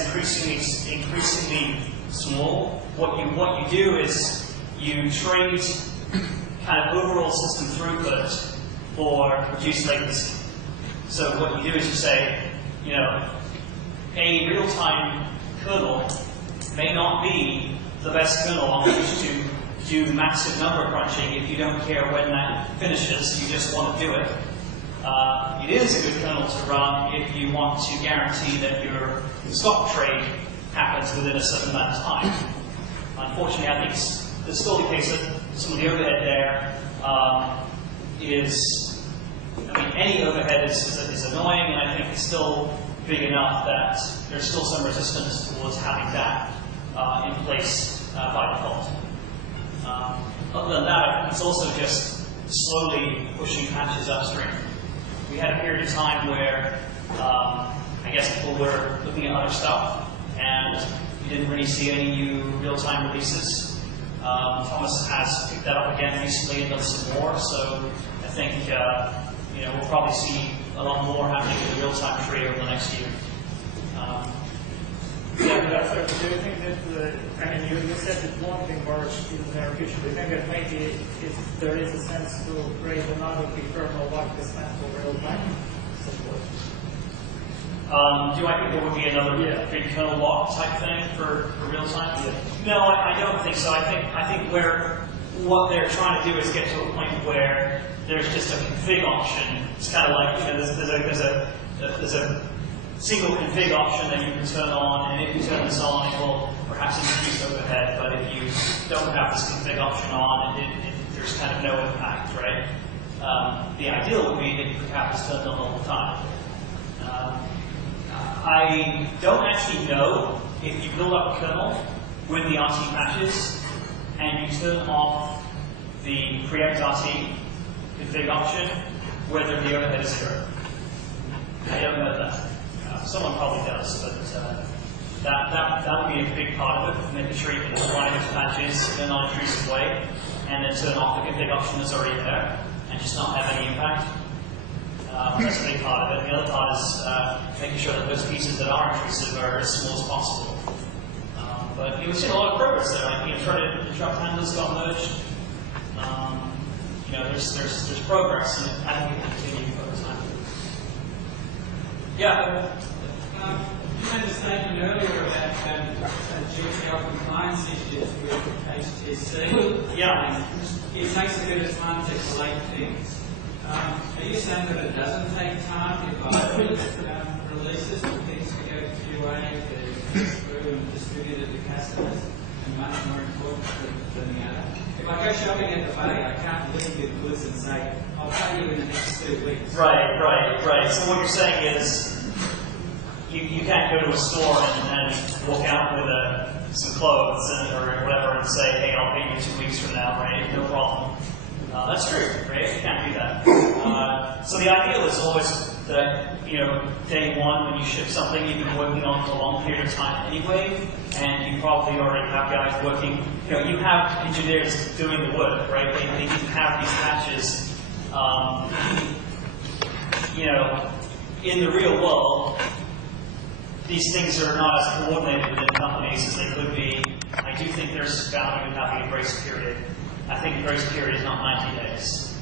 increasingly small, what you do is you trade kind of overall system throughput for reduced latency. So what you do is you say, you know, a real-time kernel may not be the best kernel on which to do massive number crunching if you don't care when that finishes, you just want to do it. It is a good kernel to run if you want to guarantee that your stock trade happens within a certain amount of time. Unfortunately, I think it's still the case that some of the overhead there is, I mean, any overhead is annoying, and I think it's still big enough that there's still some resistance towards having that in place by default. Other than that, I think it's also just slowly pushing patches upstream. We had a period of time where I guess people were looking at other stuff, and you didn't really see any new real-time releases. Thomas has picked that up again recently and done some more, so I think you know, we'll probably see a lot more happening in the real-time tree over the next year. Yeah, so do you think that, I mean, you said it won't be merged in the near future. Do you think that maybe if there is a sense to create another big kernel like this meant for real-time support? Do I think there would be another big kernel lock type thing for real-time? Yeah. No, I don't think so. I think what they're trying to do is get to a point where there's just a config option. It's kind of like, you know, there's a single config option that you can turn on, and if you turn this on, it will perhaps introduce overhead. But if you don't have this config option on, there's kind of no impact, right? The ideal would be that you could have this turned on all the time. I don't actually know if you build up a kernel with the RT patches and you turn off the preempt RT config option, whether the overhead is 0. I don't know that. Someone probably does, but that would be a big part of it, making sure you can run those patches in a non-intrusive way, and then turn off the config option that's already there, and just not have any impact. That's a big part of it. The other part is making sure that those pieces that are intrusive are as small as possible. But we've seen a lot of progress there. Like, you know, interrupt handlers got merged. You know, there's progress, and I think it will continue over time. Yeah. You made a statement earlier about GPL compliance issues with HTC. Yeah. It takes a bit of time to collate things. Are you saying that it doesn't take time if I releases for things to go to QA, to through and distributed to customers, and much more important than the other? If I go shopping at the Bay, I can't leave the goods and say, I'll pay you in the next 2 weeks. Right. So what you're saying is, you can't go to a store and walk out with some clothes or whatever and say, hey, I'll pay you 2 weeks from now, right? No problem. That's true, right? You can't do that. So the ideal is always that, you know, day one when you ship something, you've been working on it for a long period of time anyway, and you probably already have guys working. You know, you have engineers doing the work, right? They need to have these patches. You know, in the real world, these things are not as coordinated within companies as they could be. I do think there's value in having a grace period. I think the grace period is not 90 days.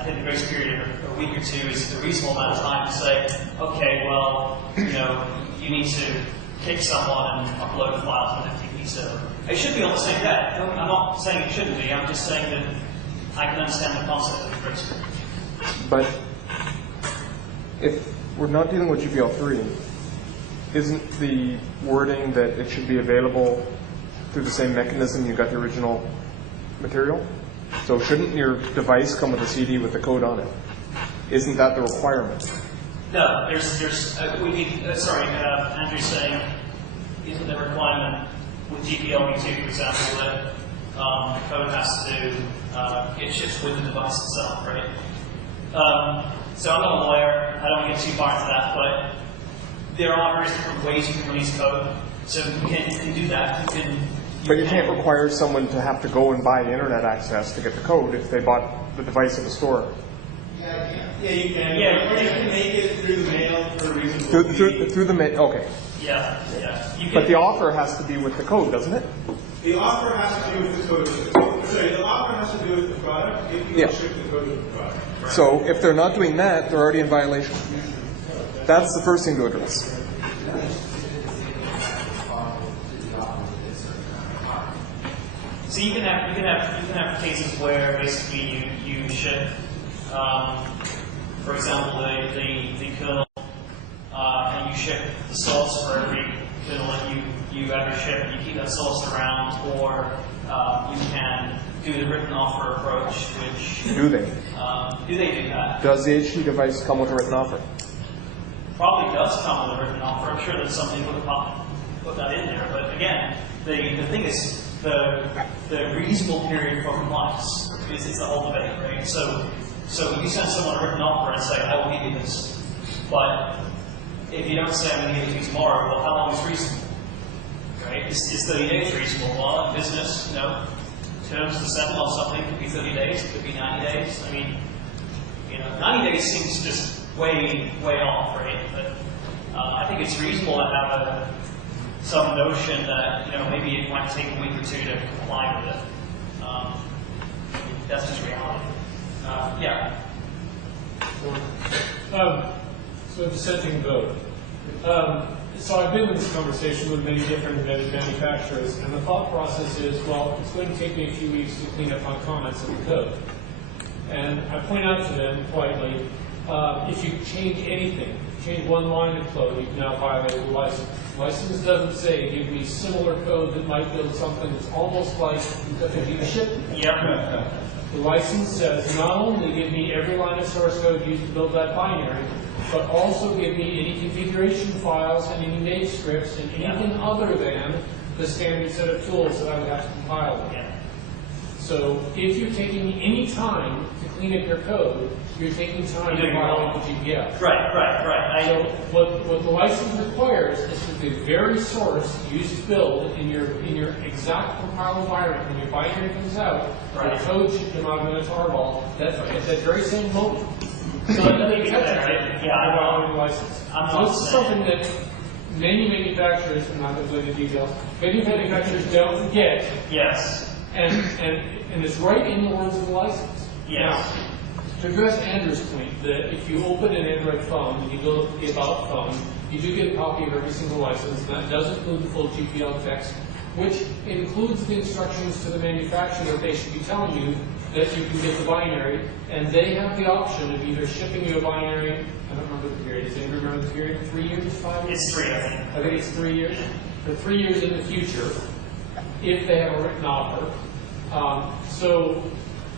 I think the grace period of a week or 2 is a reasonable amount of time to say, okay, well, you know, you need to kick someone and upload a file to an FTP server. It should be on the same day. I'm not saying it shouldn't be. I'm just saying that I can understand the concept of the grace period. But if we're not dealing with GPL3, isn't the wording that it should be available through the same mechanism you got the original material? So shouldn't your device come with a CD with the code on it? Isn't that the requirement? No, Andrew's saying, isn't the requirement with GPLv2, for example, that code has to get shipped with the device itself, right? So I'm not a lawyer, I don't want to get too far into that, but there are various different ways you can release code. So you can do that. But you can't require someone to have to go and buy internet access to get the code if they bought the device at the store. Yeah, you can. Yeah, or you can make it through the mail for a reasonable fee. Through the mail. Okay. Yeah, yeah. You But can, the offer has to be with the code, doesn't it? The offer has to do with the code of the sorry, the offer has to do with the product if you Yeah. don't ship the code of the product. So if they're not doing that, they're already in violation. That's the first thing to address. so you can have cases where basically you ship, for example, the kernel, and you ship the source for every kernel that you ever ship. You keep that source around, or you can do the written offer approach, which Do they? do they do that? Does the HT device come with a written offer? Probably does come with a written offer. I'm sure that somebody would have put that in there. But again, the thing is, the reasonable period for compliance is the whole debate, right? So you send someone a written offer and say, I will give you this. But if you don't say, I'm going to give it to you tomorrow, well, how long is reasonable? Right? Is 30 days reasonable? Well, in business, terms to settle on something could be 30 days, it could be 90 days. I mean, 90 days seems just way off, right? But I think it's reasonable to have some notion that maybe it might take a week or two to comply with it. That's just reality. Yeah. So dissenting vote. So I've been in this conversation with many different embedded manufacturers, and the thought process is, well, it's going to take me a few weeks to clean up on comments in the code. And I point out to them politely, if you change anything, change one line of code, you've now violated the license. License doesn't say give me similar code that might build something that's almost like the 50 shipment. Yep. The license says not only give me every line of source code used to build that binary, but also give me any configuration files and any name scripts and anything other than the standard set of tools that I would have to compile with. Yeah. So if you're taking any time to clean up your code, you're taking time to violate the GPL. Right. So what the license requires is that the very source used to build in your exact compile environment, when your binary comes out, the code should come out of the tarball at that very same moment. So that doesn't touch it. Yeah, license. I'm So this is something that many manufacturers, I'm not going to go into details, many manufacturers don't get. Yes. And it's right in the words of the license. Yes. Now, to address Andrew's point, that if you open an Android phone and you go to the About phone, you do get a copy of every single license, and that does include the full GPL text, which includes the instructions to the manufacturer that they should be telling you that you can get the binary, and they have the option of either shipping you a binary, I don't remember the period, does anybody remember the period? 3 years, 5 years? It's 3, I think. I think it's 3 years. For 3 years in the future, if they have a written offer. So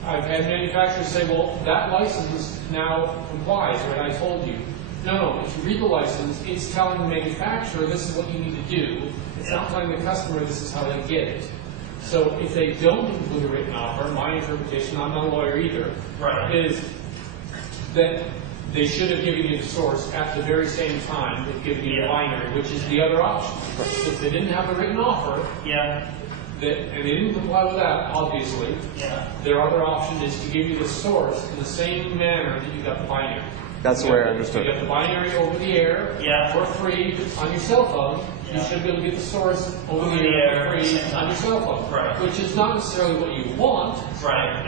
I've had manufacturers say, well, that license now complies, right? I told you. No, if you read the license, it's telling the manufacturer this is what you need to do. It's not telling the customer this is how they get it. So if they don't include a written offer, my interpretation, I'm not a lawyer either, is that they should have given you the source at the very same time they've given you the binary, which is the other option. So if they didn't have a written offer, and they didn't comply with that, obviously, their other option is to give you the source in the same manner that you got the binary. That's the way I understood You it. get the binary over the air for free on your cell phone. You should be able to get the source over the air for free on your cell phone, which is not necessarily what you want,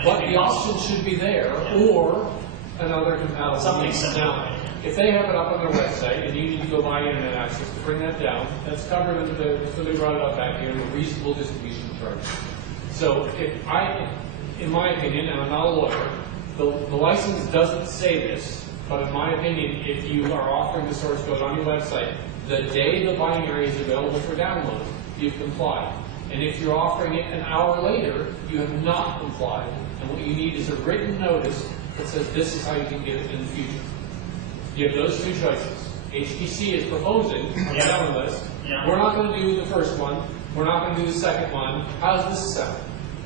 but the option should be there, or another compatible. Something similar. If they have it up on their website and you need to go buy internet access to bring that down, that's covered under so they brought it up back here in a reasonable distribution charge. So in my opinion, and I'm not a lawyer, the license doesn't say this, but in my opinion, if you are offering the source code on your website, the day the binary is available for download, you've complied. And if you're offering it an hour later, you have not complied. And what you need is a written notice that says this is how you can get it in the future. You have those two choices. HTC is proposing on the download list. We're not going to do the first one. We're not going to do the second one. How does this sound?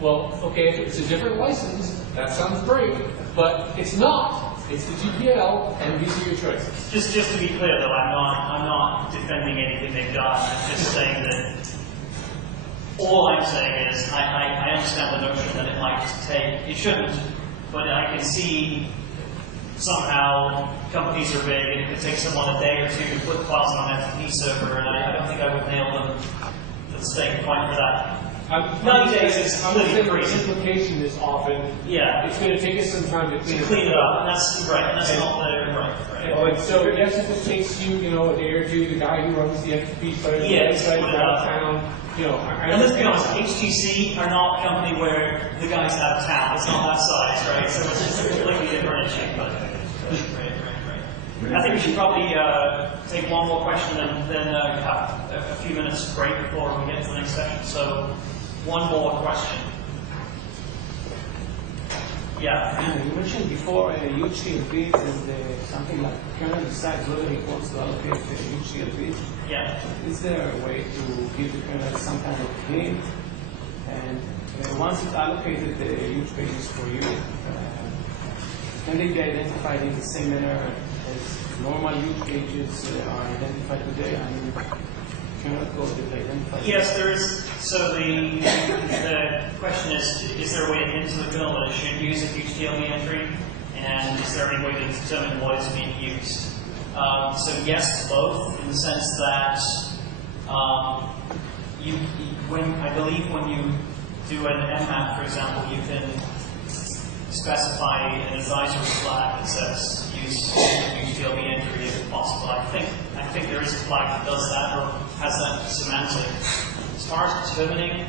Well, okay, if it's a different license, that sounds great. But it's not. It's the GPL, and these are your choices. Just to be clear, though, I'm not defending anything they've done. I'm just saying that all I'm saying is I understand the notion that it might take. It shouldn't, but I can see somehow companies are big and it could take someone a day or two to put files on an FTP server, and I don't think I would nail them to the stake quite for that. 90 days is clearly The crazy. implication is often, Yeah, it's going to take us some time to to clean it up, and that's right, and that's not the right. Oh, and so yes, if it takes you, a day or two, the guy who runs the FTP site, Yeah, site put it up. downtown, And let's be honest, HTC are not a company where the guy's out of town. It's not that size, right? So it's just a completely different issue. But I think we should probably take one more question and then have a few minutes break before we get to the next session. So one more question. Yeah. You mentioned before huge CLPs and something like Kernel decides whether it wants to allocate huge CLPs. Yeah. Is there a way to give the kernel some kind of hint? And once it's allocated the huge pages for you, can they be identified in the same manner as normal huge pages are identified today? I mean, kernel code that identifies. Yes, there is. So the question is there a way to hint to the kernel that it should use a HTML entry? And is there any way to determine what is being used? So yes to both, in the sense that I believe when you do an mmap, for example, you can specify an advisory flag that says use HTML entry if possible. I think there is a flag that does that or has that semantic. As far as determining,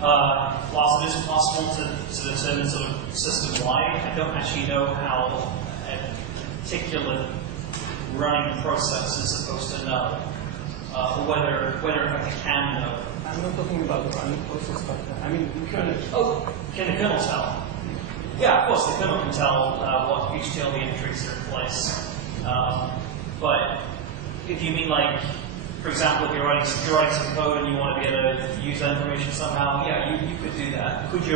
whilst it is possible to determine sort of system-wide, I don't actually know how a particular running process is supposed to know, or whether in fact it can know. I'm not talking about the running process, but I mean, the kernel. Oh, can the kernel tell? Yeah, of course, the kernel can tell what HTML entries are in place. But if you mean like, for example, if you're writing some code and you want to be able to use that information somehow, yeah, you could do that. Could you